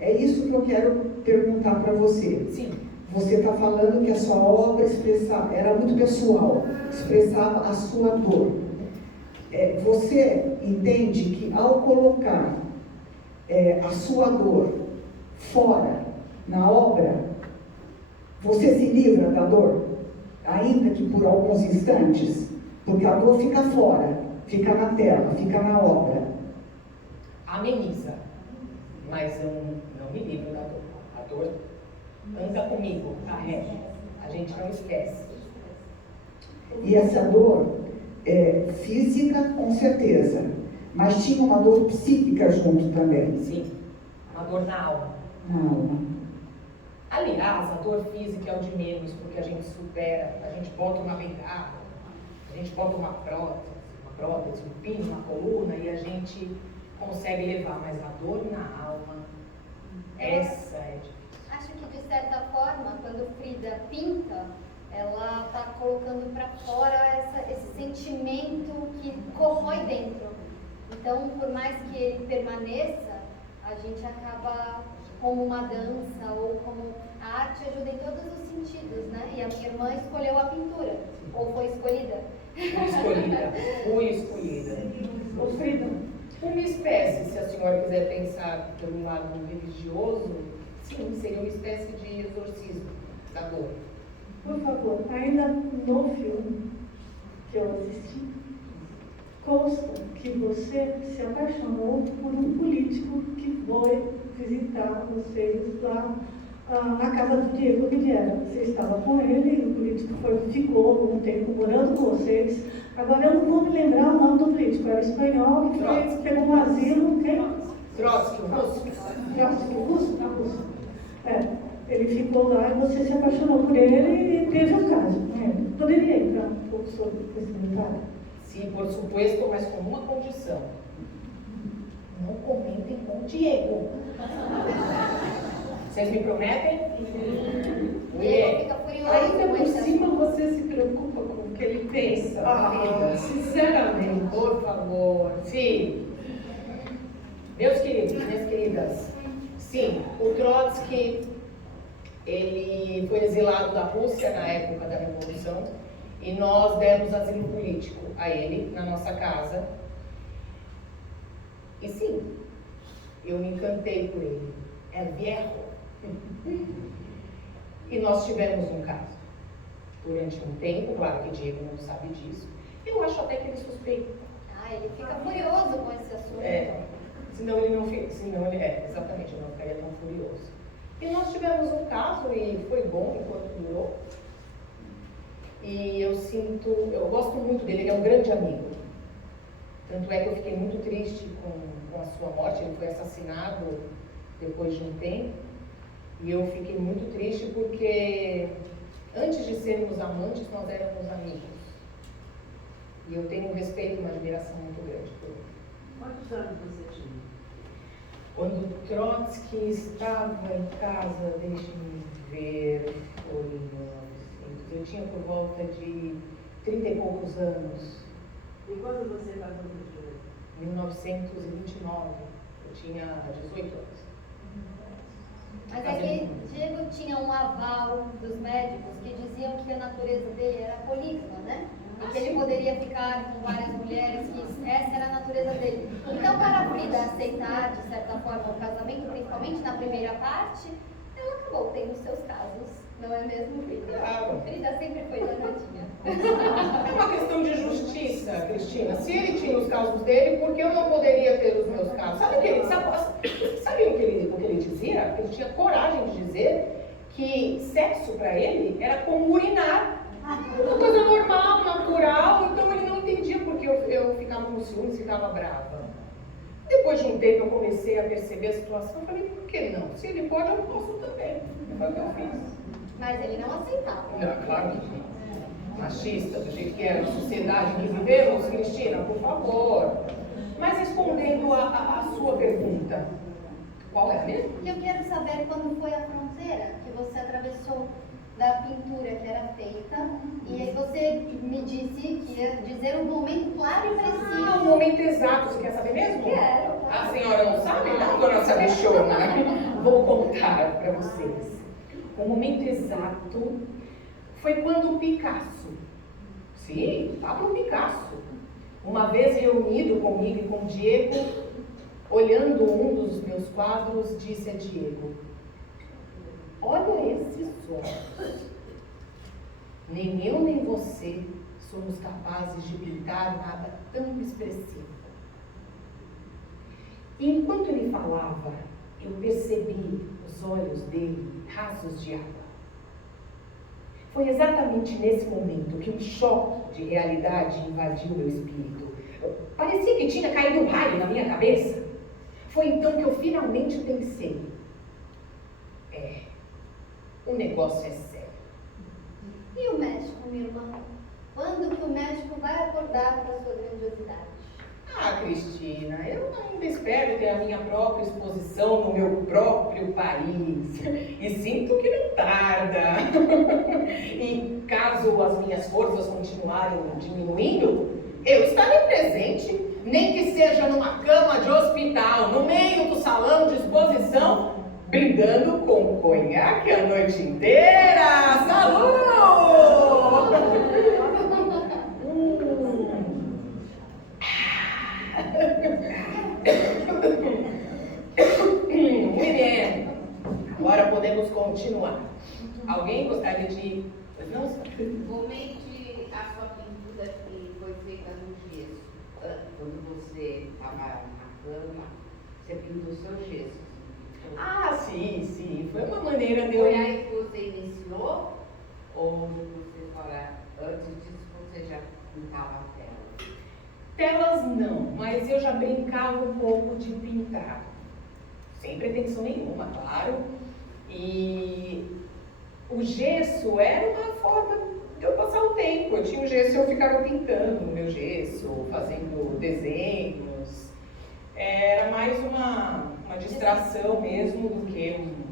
É isso que eu quero perguntar para você. Sim. Você está falando que a sua obra era muito pessoal, expressava a sua dor. Você entende que ao colocar a sua dor fora na obra, você se livra da dor, ainda que por alguns instantes? Porque a dor fica fora, fica na tela, fica na obra. Ameniza, mas eu não me livro da dor. A dor anda comigo, carrega. A gente não esquece. E essa dor é física, com certeza, mas tinha uma dor psíquica junto também. Sim, uma dor na alma. Na alma. Aliás, a dor física é o de menos, porque a gente supera, a gente bota uma bengala, a gente bota uma prótese, um pino na coluna e a gente consegue levar, mas a dor na alma, essa é difícil. Acho que, de certa forma, quando Frida pinta, ela está colocando para fora esse sentimento que corrói dentro. Então, por mais que ele permaneça, a gente acaba como uma dança ou como a arte ajuda em todos os sentidos, né? E a minha irmã escolheu a pintura, ou foi escolhida? Fui escolhida. Ô Frida, Uma espécie, se a senhora quiser pensar pelo lado religioso, sim, seria uma espécie de exorcismo da dor. por favor, ainda no filme que eu assisti, consta que você se apaixonou por um político que foi visitar vocês lá na casa do Diego Rivera. Você estava com ele, o político ficou um tempo morando com vocês. Agora eu não vou me lembrar o nome do político, era espanhol, que pegou um asilo, quem? Trotsky, russo. Trotsky, russo. Ele ficou lá e você se apaixonou por ele e teve um caso com ele. Poderia entrar um pouco sobre esse detalhe? Sim, por supuesto, mas com uma condição. Não comentem com o Diego. Vocês me prometem? Diego fica furioso. Ainda por cima você se preocupa com o que ele pensa, Frida. Sinceramente. Por favor. Sim. Meus queridos, minhas queridas. Sim, o Trotsky, ele foi exilado da Rússia na época da Revolução e nós demos asilo político a ele na nossa casa. E sim, eu me encantei por ele. É viejo. E nós tivemos um caso. Durante um tempo, claro que Diego não sabe disso. Eu acho até que ele suspeita. Ele fica furioso com esse assunto. Senão ele exatamente, eu não ficaria tão furioso. E nós tivemos um caso e foi bom enquanto durou. E eu gosto muito dele, ele é um grande amigo. Tanto é que eu fiquei muito triste com a sua morte, ele foi assassinado depois de um tempo. E eu fiquei muito triste porque antes de sermos amantes, nós éramos amigos. E eu tenho um respeito e uma admiração muito grande por ele. Quantos anos você tinha? Quando Trotsky estava em casa, deixe-me ver, foi em 1900. Eu tinha por volta de 30 e poucos anos. E quando você casou com o Diego? 1929. Eu tinha 18 anos. Mas é que Diego tinha um aval dos médicos que diziam que a natureza dele era polígama, né? E que ele poderia ficar com várias mulheres, que essa era a natureza dele. Então, para a Frida aceitar, de certa forma, o casamento, principalmente na primeira parte, ela acabou tendo seus casos Não é mesmo, Frida? Claro. Frida sempre foi danadinha. É uma questão de justiça, Cristina. Se ele tinha os casos dele, por que eu não poderia ter os meus casos? Sabe o que ele dizia? Ele tinha coragem de dizer que sexo para ele era como urinar. Uma coisa normal, natural. Então ele não entendia porque eu ficava com ciúmes, ficava brava. Depois de um tempo eu comecei a perceber a situação. Eu falei, por que não? Se ele pode, eu posso também. Foi o que eu fiz. Mas ele não aceitava. Não, claro que não. Machista, do jeito que era a sociedade que vivemos, Cristina, por favor. Mas respondendo a sua pergunta, qual é mesmo? Eu quero saber quando foi a fronteira que você atravessou da pintura que era feita, e aí você me disse que ia dizer um momento claro e preciso. Ah, o momento exato, você quer saber mesmo? Quero. A senhora não sabe? Não, dona Sabichona. Vou contar para vocês. O momento exato foi quando o Picasso, sim, Pablo Picasso, uma vez reunido comigo e com o Diego, olhando um dos meus quadros, disse a Diego: olha esses olhos. Nem eu nem você somos capazes de pintar nada tão expressivo. E enquanto ele falava, eu percebi os olhos dele rasos de água. Foi exatamente nesse momento que um choque de realidade invadiu meu espírito. Parecia que tinha caído um raio na minha cabeça. Foi então que eu finalmente pensei: o negócio é sério. E o México, minha irmã? Quando que o México vai acordar para a sua grandiosidade? Ah, Cristina, eu ainda espero ter a minha própria exposição no meu próprio país. E sinto que não tarda. E caso as minhas forças continuarem diminuindo, eu estarei presente, nem que seja numa cama de hospital, no meio do salão de exposição, brindando com conhaque a noite inteira. Salud! Muito bem. Agora podemos continuar. Alguém gostaria de... Não, comente a sua pintura que foi feita no gesso. Quando você estava na cama, você pintou seu gesso. Ah, sim. Foi uma maneira de eu... Foi aí que você iniciou? Ou você fala, antes disso você já pintava telas? Telas não, mas eu já brincava um pouco de pintar. Sem pretensão nenhuma, claro. E o gesso era uma forma de eu passar o tempo. Eu tinha o gesso e eu ficava pintando o meu gesso, fazendo desenhos. Era mais uma distração mesmo do que um...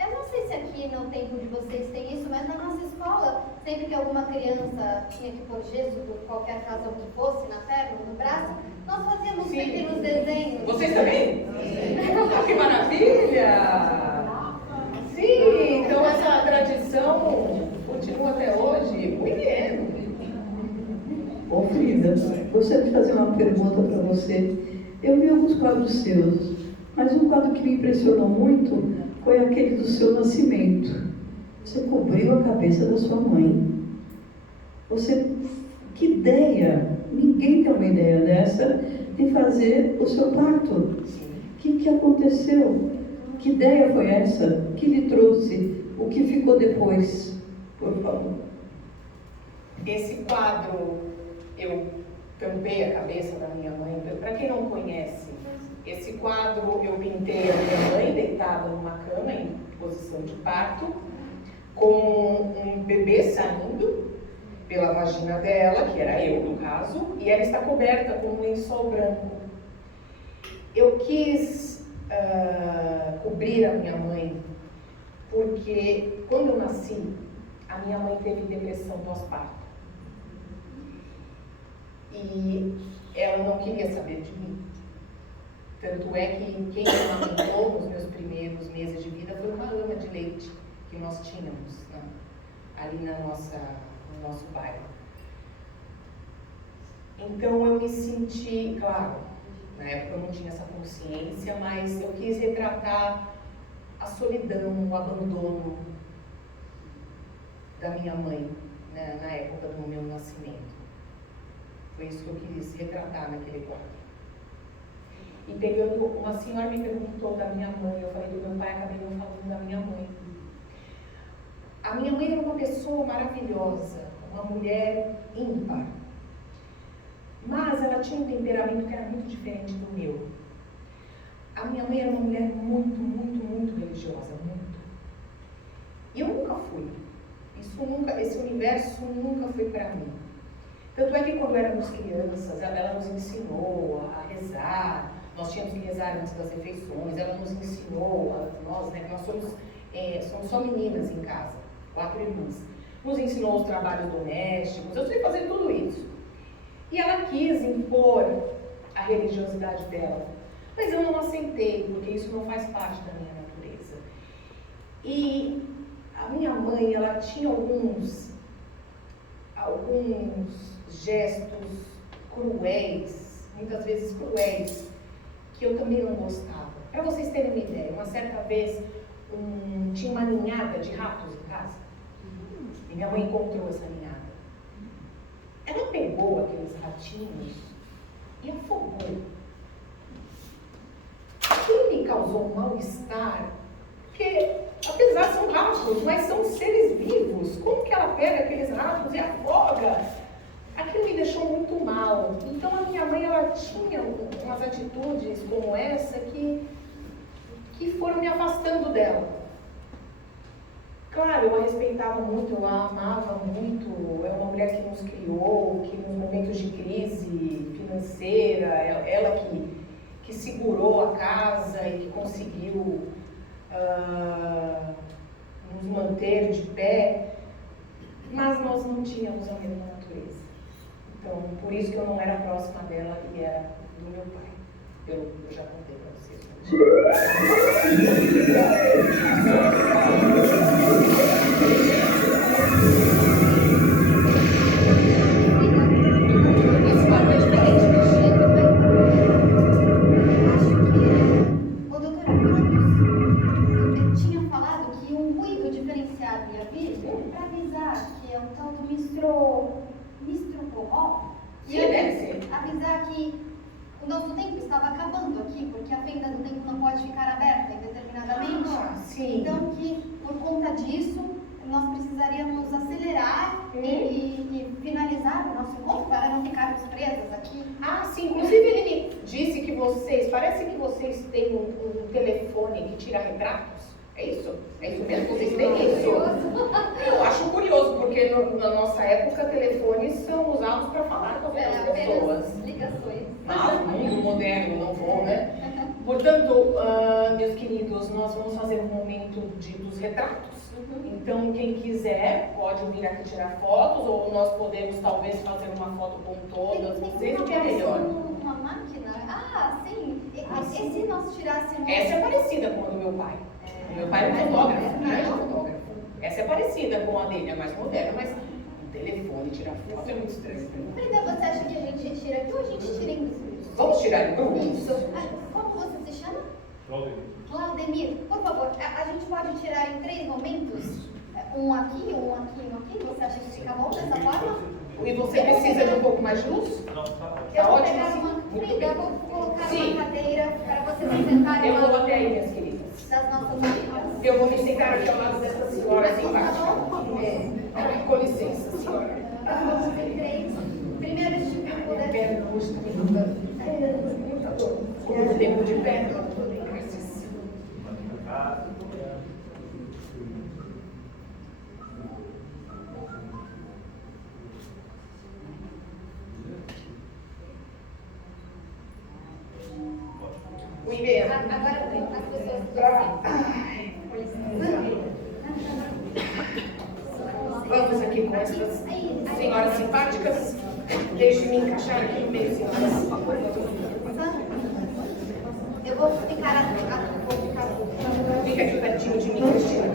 Eu não sei se aqui no tempo de vocês tem isso, mas na nossa escola, sempre que alguma criança tinha que pôr gesso por qualquer razão que fosse, na perna, no braço, nós fazíamos pequenos desenhos. Vocês também? Sim. Que maravilha! Sim, então essa tradição continua até hoje. Muito bem. Ô Frida, gostaria de fazer uma pergunta para você. Eu vi alguns quadros seus, mas um quadro que me impressionou muito foi aquele do seu nascimento. Você cobriu a cabeça da sua mãe. Que ideia, ninguém tem uma ideia dessa, de fazer o seu parto. O que aconteceu? Que ideia foi essa? O que lhe trouxe? O que ficou depois? Por favor. Esse quadro, eu tampei a cabeça da minha mãe. Para quem não conhece, esse quadro eu pintei a minha mãe deitada numa cama em posição de parto, com um bebê saindo pela vagina dela, que era eu no caso, e ela está coberta com um lençol branco. Eu quis cobrir a minha mãe, porque quando eu nasci, a minha mãe teve depressão pós-parto. E ela não queria saber de mim. Tanto é que quem me amamentou nos meus primeiros meses de vida foi uma ama de leite que nós tínhamos, né, ali no nosso bairro. Então eu me senti, claro, na época eu não tinha essa consciência, mas eu quis retratar a solidão, o abandono da minha mãe, né, na época do meu nascimento. Foi isso que eu quis retratar naquele quadro. E pegando, uma senhora me perguntou da minha mãe, eu falei do meu pai, acabei não falando da minha mãe. A minha mãe era uma pessoa maravilhosa, uma mulher ímpar. Mas ela tinha um temperamento que era muito diferente do meu. A minha mãe era uma mulher muito religiosa, muito. E eu nunca fui. Esse universo nunca foi para mim. Tanto é que quando éramos crianças, ela nos ensinou a rezar, nós tínhamos que rezar antes das refeições, ela nos ensinou, nós somos só meninas em casa, 4 irmãs, nos ensinou os trabalhos domésticos, eu sei fazer tudo isso. E ela quis impor a religiosidade dela, mas eu não aceitei, porque isso não faz parte da minha natureza. E a minha mãe, ela tinha alguns gestos cruéis, muitas vezes cruéis, que eu também não gostava. Para vocês terem uma ideia, uma certa vez tinha uma ninhada de ratos em casa. E minha mãe encontrou essa ninhada. Ela pegou aqueles ratinhos e afogou. Aquilo me causou um mal-estar, porque apesar são ratos, mas são seres vivos. Como que ela pega aqueles ratos e afoga? Aquilo me deixou muito mal. Então a minha mãe, ela tinha umas atitudes como essa que foram me afastando dela. Claro, eu a respeitava muito, eu a amava muito. É uma mulher que nos criou, que nos momentos de crise financeira, ela que segurou a casa e que conseguiu nos manter de pé. Mas nós não tínhamos a mesma natureza. Então, por isso que eu não era próxima dela e era do meu pai. Eu já contei para vocês. O doutor Campos, eu tinha falado que um ruído diferenciado ia vir para avisar que é um tal do Mistro Porró. Sim, deve ser. Avisar que o nosso tempo estava acabando aqui, porque a fenda do tempo não pode ficar aberta indeterminadamente. Sim. Então, que por conta disso, nós precisaríamos acelerar e finalizar o nosso encontro para não ficarmos presas aqui. Sim. Inclusive ele me disse que parece que vocês têm um telefone que tira retratos. É isso? É isso mesmo? Vocês têm isso? Eu acho curioso, porque na nossa época, telefones são usados para falar com as pessoas. Ligações. Mas no mundo moderno, não vou, né? Portanto, meus queridos, nós vamos fazer um momento dos retratos. Então, quem quiser pode vir aqui tirar fotos, ou nós podemos talvez fazer uma foto com todas vocês, o que é melhor? Uma máquina? Sim. E se nós tirássemos... Essa é parecida com a do meu pai. O meu pai é um fotógrafo, grande fotógrafo. Essa é parecida com a dele, é mais moderna, mas o telefone tirar foto é muito estranho. Frida, você acha que a gente tira aqui ou a gente tira em grupos? Vamos tirar em grupos? Isso. Como você se chama? Claudemir, por favor, a gente pode tirar em 3 momentos? Um aqui, um aqui, um aqui? Você acha que fica bom dessa forma? E você precisa de um pouco mais de luz? Não, tá ótimo. Tá eu vou ótimo, pegar sim. uma Frida, vou colocar Sim. uma cadeira para você se sentar. Eu vou até aí, minhas queridas. Das nossas amigas. Eu vou me sentar aqui ao lado dessa senhora simpática. Com licença, senhora. 3. Primeiro vestido que puder. Perna, hoje tá me dando muita dor. Muito tempo de perna. Muito bem. Agora as pessoas Vamos aqui com essas senhoras simpáticas. Deixe-me encaixar aqui no meio, senhoras. Eu vou ficar Fica aqui pertinho de mim, Cristina.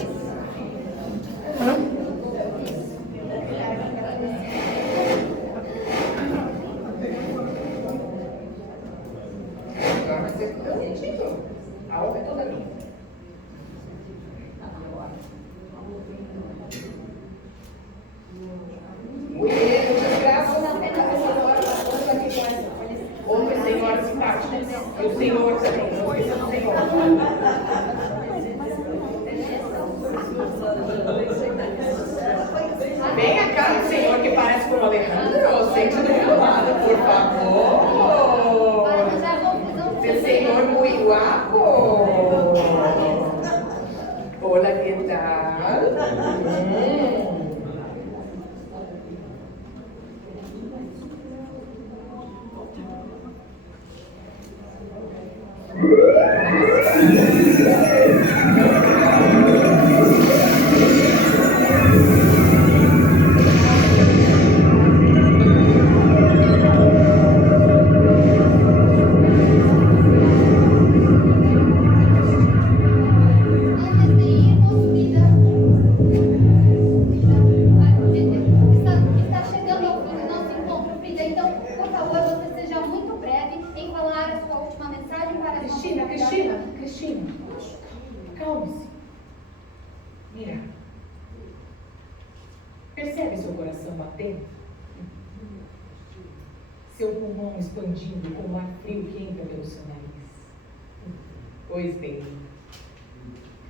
Agora vai ser tudo bonitinho. A honra é toda minha. Venha cá, o senhor que parece com o Alejandro. Sente do meu lado, por favor. Seu senhor muito guapo. Olá, que tal? Está chegando ao fim do nosso encontro, Frida. Então, por favor, você seja muito breve em falar a sua última mensagem para as Cristina, calme-se. Mira, percebe seu coração batendo? Seu pulmão expandindo com o ar frio que entra pelo seu nariz. Pois bem,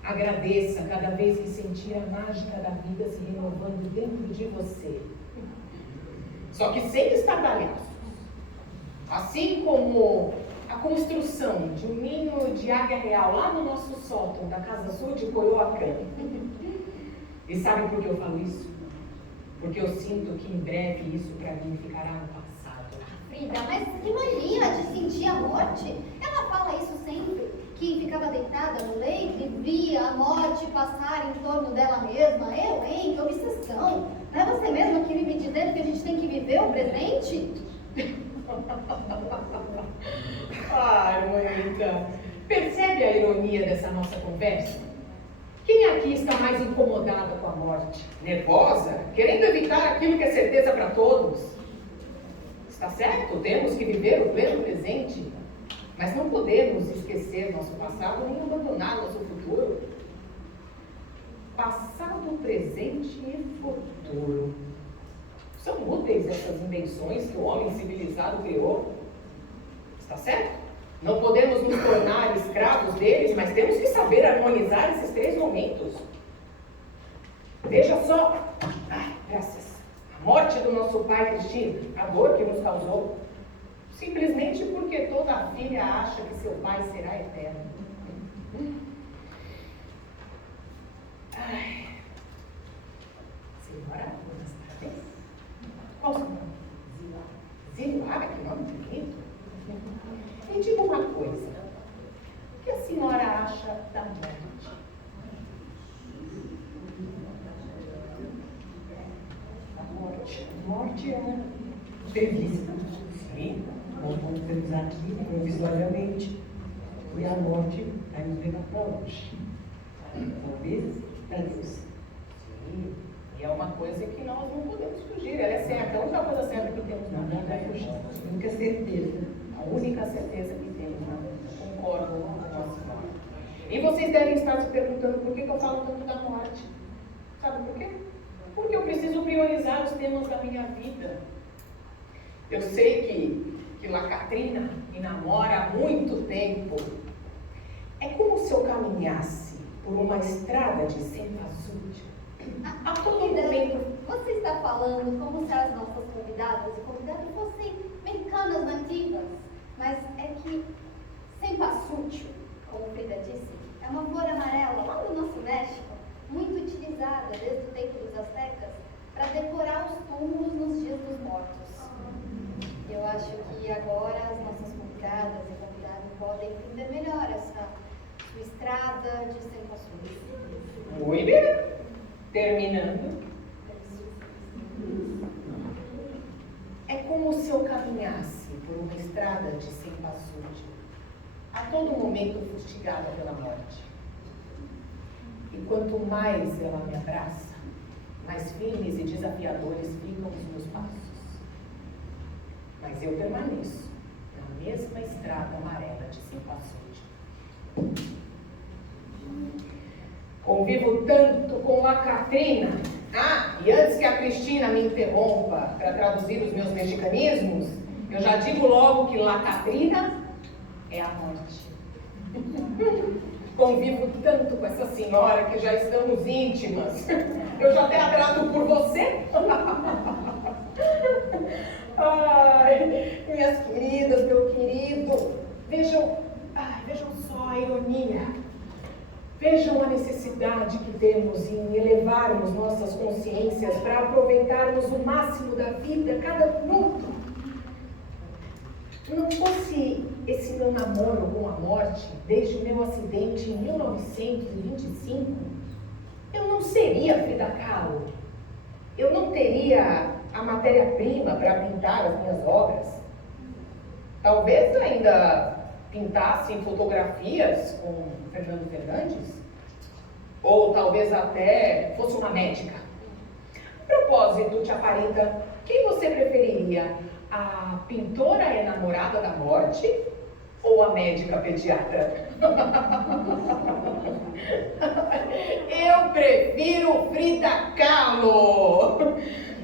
agradeça cada vez que sentir a mágica da vida se renovando dentro de você. Só que sem estardalhaços. Assim como a construção de um ninho de águia real lá no nosso sótão da Casa Sul de Coyoacán. E sabe por que eu falo isso? Porque eu sinto que em breve isso para mim ficará no passado. Frida, mas que mania de sentir a morte. Ela fala isso sempre, que ficava deitada no leito e via a morte passar em torno dela mesma. Eu, hein? Que obsessão. Não é você mesma que vive dizendo que a gente tem que viver o presente? Ai, Moita, percebe a ironia dessa nossa conversa? Quem aqui está mais incomodada com a morte? Nervosa? Querendo evitar aquilo que é certeza para todos? Está certo, temos que viver o pleno presente, mas não podemos esquecer nosso passado nem abandonar nosso futuro. Passado, presente e futuro. São úteis essas invenções que o homem civilizado criou. Está certo? Não podemos nos tornar escravos deles, mas temos que saber harmonizar esses três momentos. Veja só. Ai, graças. A morte do nosso pai Cristina, a dor que nos causou. Simplesmente porque toda filha acha que seu pai será eterno. Ai. Senhora, boas tardes. Qual o seu nome? Ziluara, que nome bonito. Me diga uma coisa. O que a senhora acha da morte? A morte é prevista. Sim, nós vamos temos aqui provisoriamente. E a morte vai nos levar para longe. Talvez para Deus. Sim, e é uma coisa que nós não podemos fugir. Ela é certa. A única coisa certa que temos na vida é fugir. A única certeza. A única certeza que temos na vida. Concordo com a nossa mãe. E vocês devem estar se perguntando por que eu falo tanto da morte. Sabe por quê? Porque eu preciso priorizar os temas da minha vida. Eu sei que La Catrina me namora há muito tempo. É como se eu caminhasse por uma estrada de cempasútil. A todo momento. Você está falando como se as nossas convidadas e convidados fossem mexicanas nativas. Mas é que cempasútil, como Frida disse, é uma flor amarela lá do nosso México, muito utilizada desde o tempo dos aztecas para decorar os túmulos nos dias dos mortos. Eu acho que agora as nossas convidadas e convidados podem entender melhor essa sua estrada de cempasútil. Muito bem. Terminando. É como se eu caminhasse por uma estrada de cempasútil, a todo momento fustigada pela morte. E quanto mais ela me abraça, mais firmes e desafiadores ficam os meus passos. Mas eu permaneço na mesma estrada amarela de cempasútil. Convivo tanto com a Catrina. E antes que a Cristina me interrompa para traduzir os meus mexicanismos, eu já digo logo que La Catrina é a morte. Convivo tanto com essa senhora que já estamos íntimas. Eu já até a trato por você. Ai, minhas queridas, meu querido, vejam só a ironia. Vejam a necessidade que temos em elevarmos nossas consciências para aproveitarmos o máximo da vida, cada minuto. Se não fosse esse meu namoro com a morte, desde o meu acidente em 1925, eu não seria Frida Kahlo. Eu não teria a matéria-prima para pintar as minhas obras. Talvez ainda pintasse fotografias com Fernando Fernandes. Ou talvez até fosse uma médica. A propósito, tia Parita, quem você preferiria? A pintora enamorada da morte ou a médica pediatra? Eu prefiro Frida Kahlo.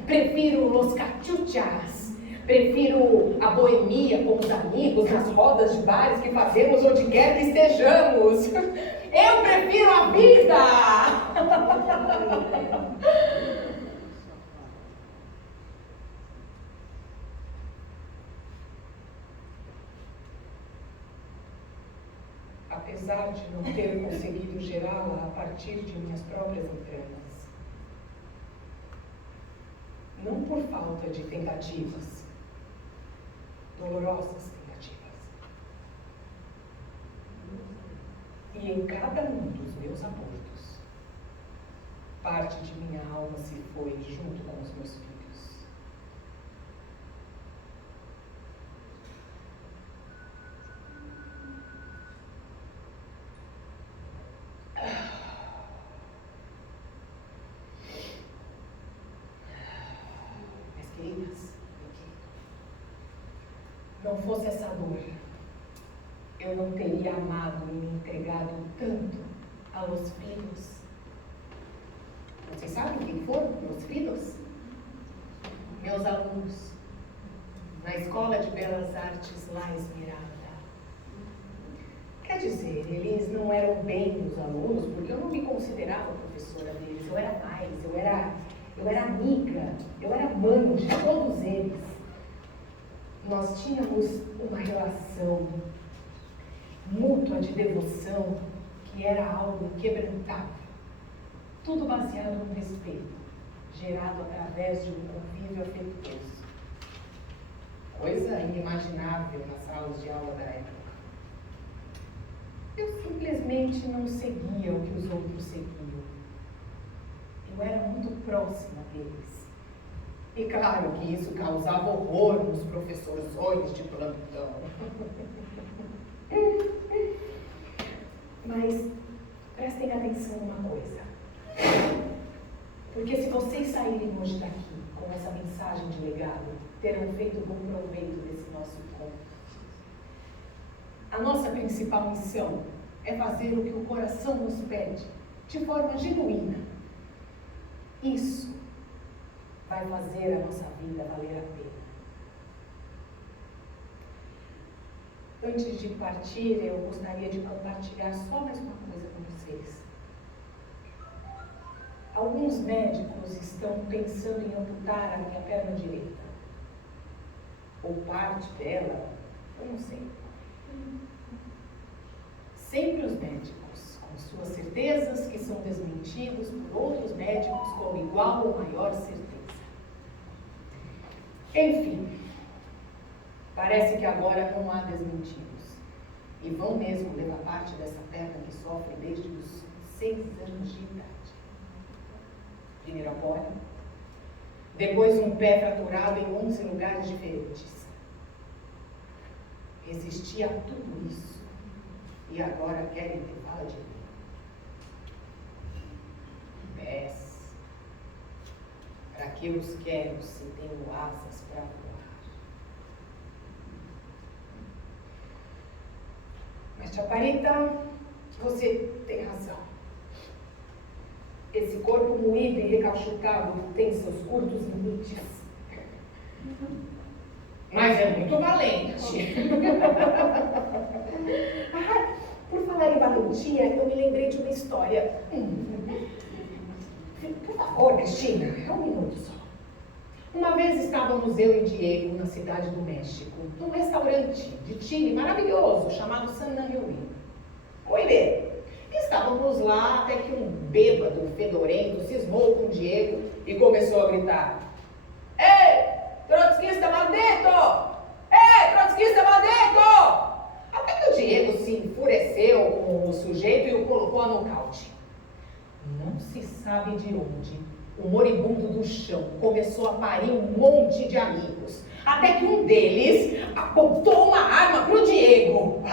Prefiro Los Cachuchas. Prefiro a boemia com os amigos nas rodas de bares que fazemos onde quer que estejamos. Eu prefiro a vida! Apesar de não ter conseguido gerá-la a partir de minhas próprias entranhas, não por falta de tentativas, dolorosas tentativas. E em cada um dos meus abortos, parte de minha alma se foi junto com os meus filhos. Minhas queridas, não fosse essa dor, eu não teria amado e me entregado tanto a los filhos. Vocês sabem quem foram meus filhos? Meus alunos, na Escola de Belas Artes La Esmeralda. Quer dizer, eles não eram bem meus alunos, porque eu não me considerava professora deles, eu era mais, eu era amiga, eu era mãe de todos eles. Nós tínhamos uma relação mútua de devoção que era algo inquebrantável. Tudo baseado no respeito, gerado através de um convívio afetuoso. Coisa inimaginável nas salas de aula da época. Eu simplesmente não seguia o que os outros seguiam. Eu era muito próxima deles. E claro que isso causava horror nos professorzões de plantão. Mas prestem atenção numa coisa. Porque se vocês saírem hoje daqui com essa mensagem de legado, terão feito bom proveito desse nosso encontro. A nossa principal missão é fazer o que o coração nos pede, de forma genuína. Isso vai fazer a nossa vida valer a pena. Antes de partir, eu gostaria de compartilhar só mais uma coisa com vocês. Alguns médicos estão pensando em amputar a minha perna direita. Ou parte dela, eu não sei. Sempre os médicos, com suas certezas que são desmentidos por outros médicos com igual ou maior certeza. Enfim, parece que agora não há desmentidos. E vão mesmo levar parte dessa perna que sofre desde os 6 anos de idade. Primeiro a pólio, depois um pé fraturado em 11 lugares diferentes. Resisti a tudo isso e agora querem levá-la de mim. Pés, para que eu os quero se tenho asas para voar? Mas, tia Parita, você tem razão. Esse corpo moído e recalchucado tem seus curtos limites. Mas é muito valente. Por falar em valentia, eu me lembrei de uma história. Por favor, Cristina, é um minuto só. Uma vez estávamos eu e Diego na cidade do México, num restaurante de Chile maravilhoso chamado San Nahuel. Oi, Bê. Estávamos lá até que um bêbado fedorento cismou com o Diego e começou a gritar: Ei, trotskista maldito! Ei, trotskista maldito! Até que o Diego se enfureceu com o sujeito e o colocou a nocaute. Não se sabe de onde o moribundo do chão começou a parir um monte de amigos. Até que um deles apontou uma arma pro Diego.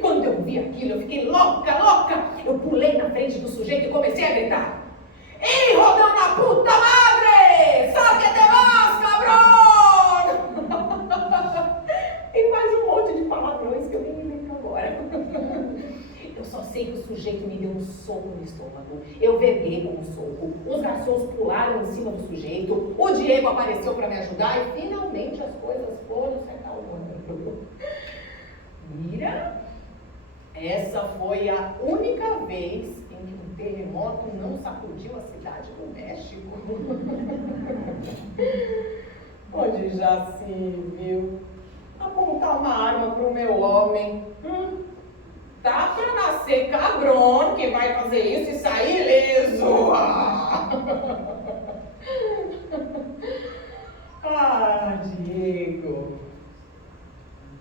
Quando eu vi aquilo, eu fiquei louca. Eu pulei na frente do sujeito e comecei a gritar: Hijo de una puta madre! Sáquete más, cabrón! E mais um monte de palavrões que eu nem me lembro agora. Eu só sei que o sujeito me deu um soco no estômago. Eu verguei com um soco. Os garçons pularam em cima do sujeito. O Diego apareceu para me ajudar e finalmente as coisas foram se acalmando. Mira, essa foi a única vez em que um terremoto não sacudiu a cidade do México. Onde já se viu apontar uma arma pro meu homem. Tá pra nascer cabrão que vai fazer isso e sair ileso.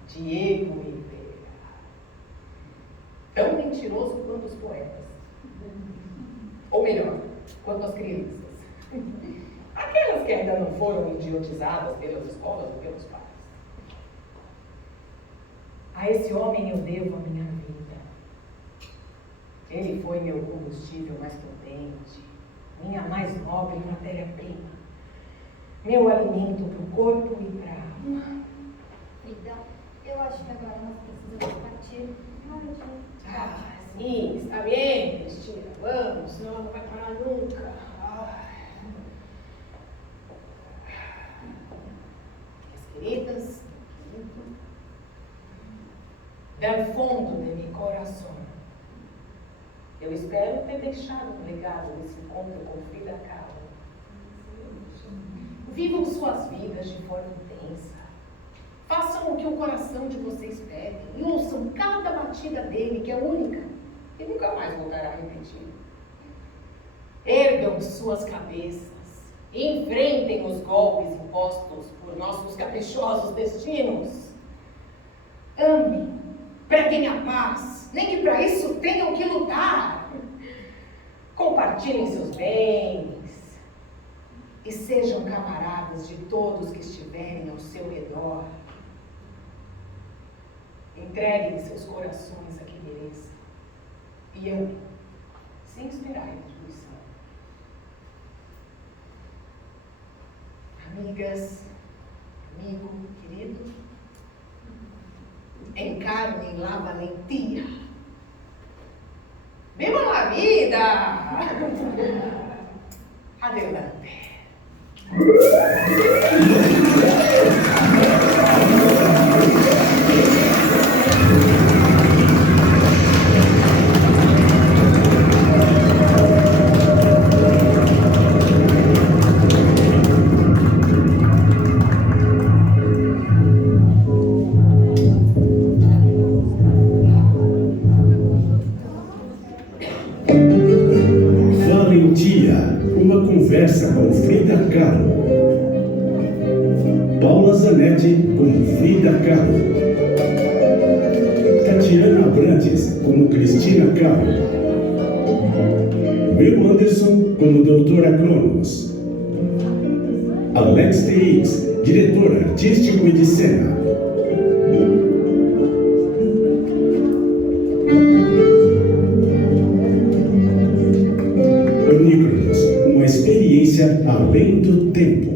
Diego Rivera. Tão mentiroso quanto os poetas. Ou melhor, quanto as crianças. Aquelas que ainda não foram idiotizadas pelas escolas ou pelos pais. A esse homem eu devo a minha vida. Ele foi meu combustível mais potente, minha mais nobre matéria-prima, meu alimento para o corpo e para a alma. Então, eu acho que agora nós precisamos partir. Sim, está bem, Cristina, vamos, senão não vai parar nunca. Minhas queridas, del fundo de mi coração, eu espero ter deixado um legado nesse encontro com Frida Kahlo. Vivam suas vidas de forma intensa. Façam o que o coração de vocês pede e ouçam cada batida dele, que é única e nunca mais voltará a repetir. Ergam suas cabeças e enfrentem os golpes impostos por nossos caprichosos destinos. Amem, preguem a paz, nem que para isso tenham que lutar. Compartilhem seus bens e sejam camaradas de todos que estiverem ao seu redor. Entreguem seus corações a quem mereça e amem, sem esperar retribuição. Amigas, amigo querido, encarnem la valentia. ¡Viva la vida! Adelante. Conversa com Frida Kahlo. Paula Zanetti como Frida Kahlo. Tatiana Abrantes como Cristina Kahlo. Will Anderson como Doutora Cronos. Alex Teix, diretor artístico e de cena. Onícronos, uma experiência além do tempo.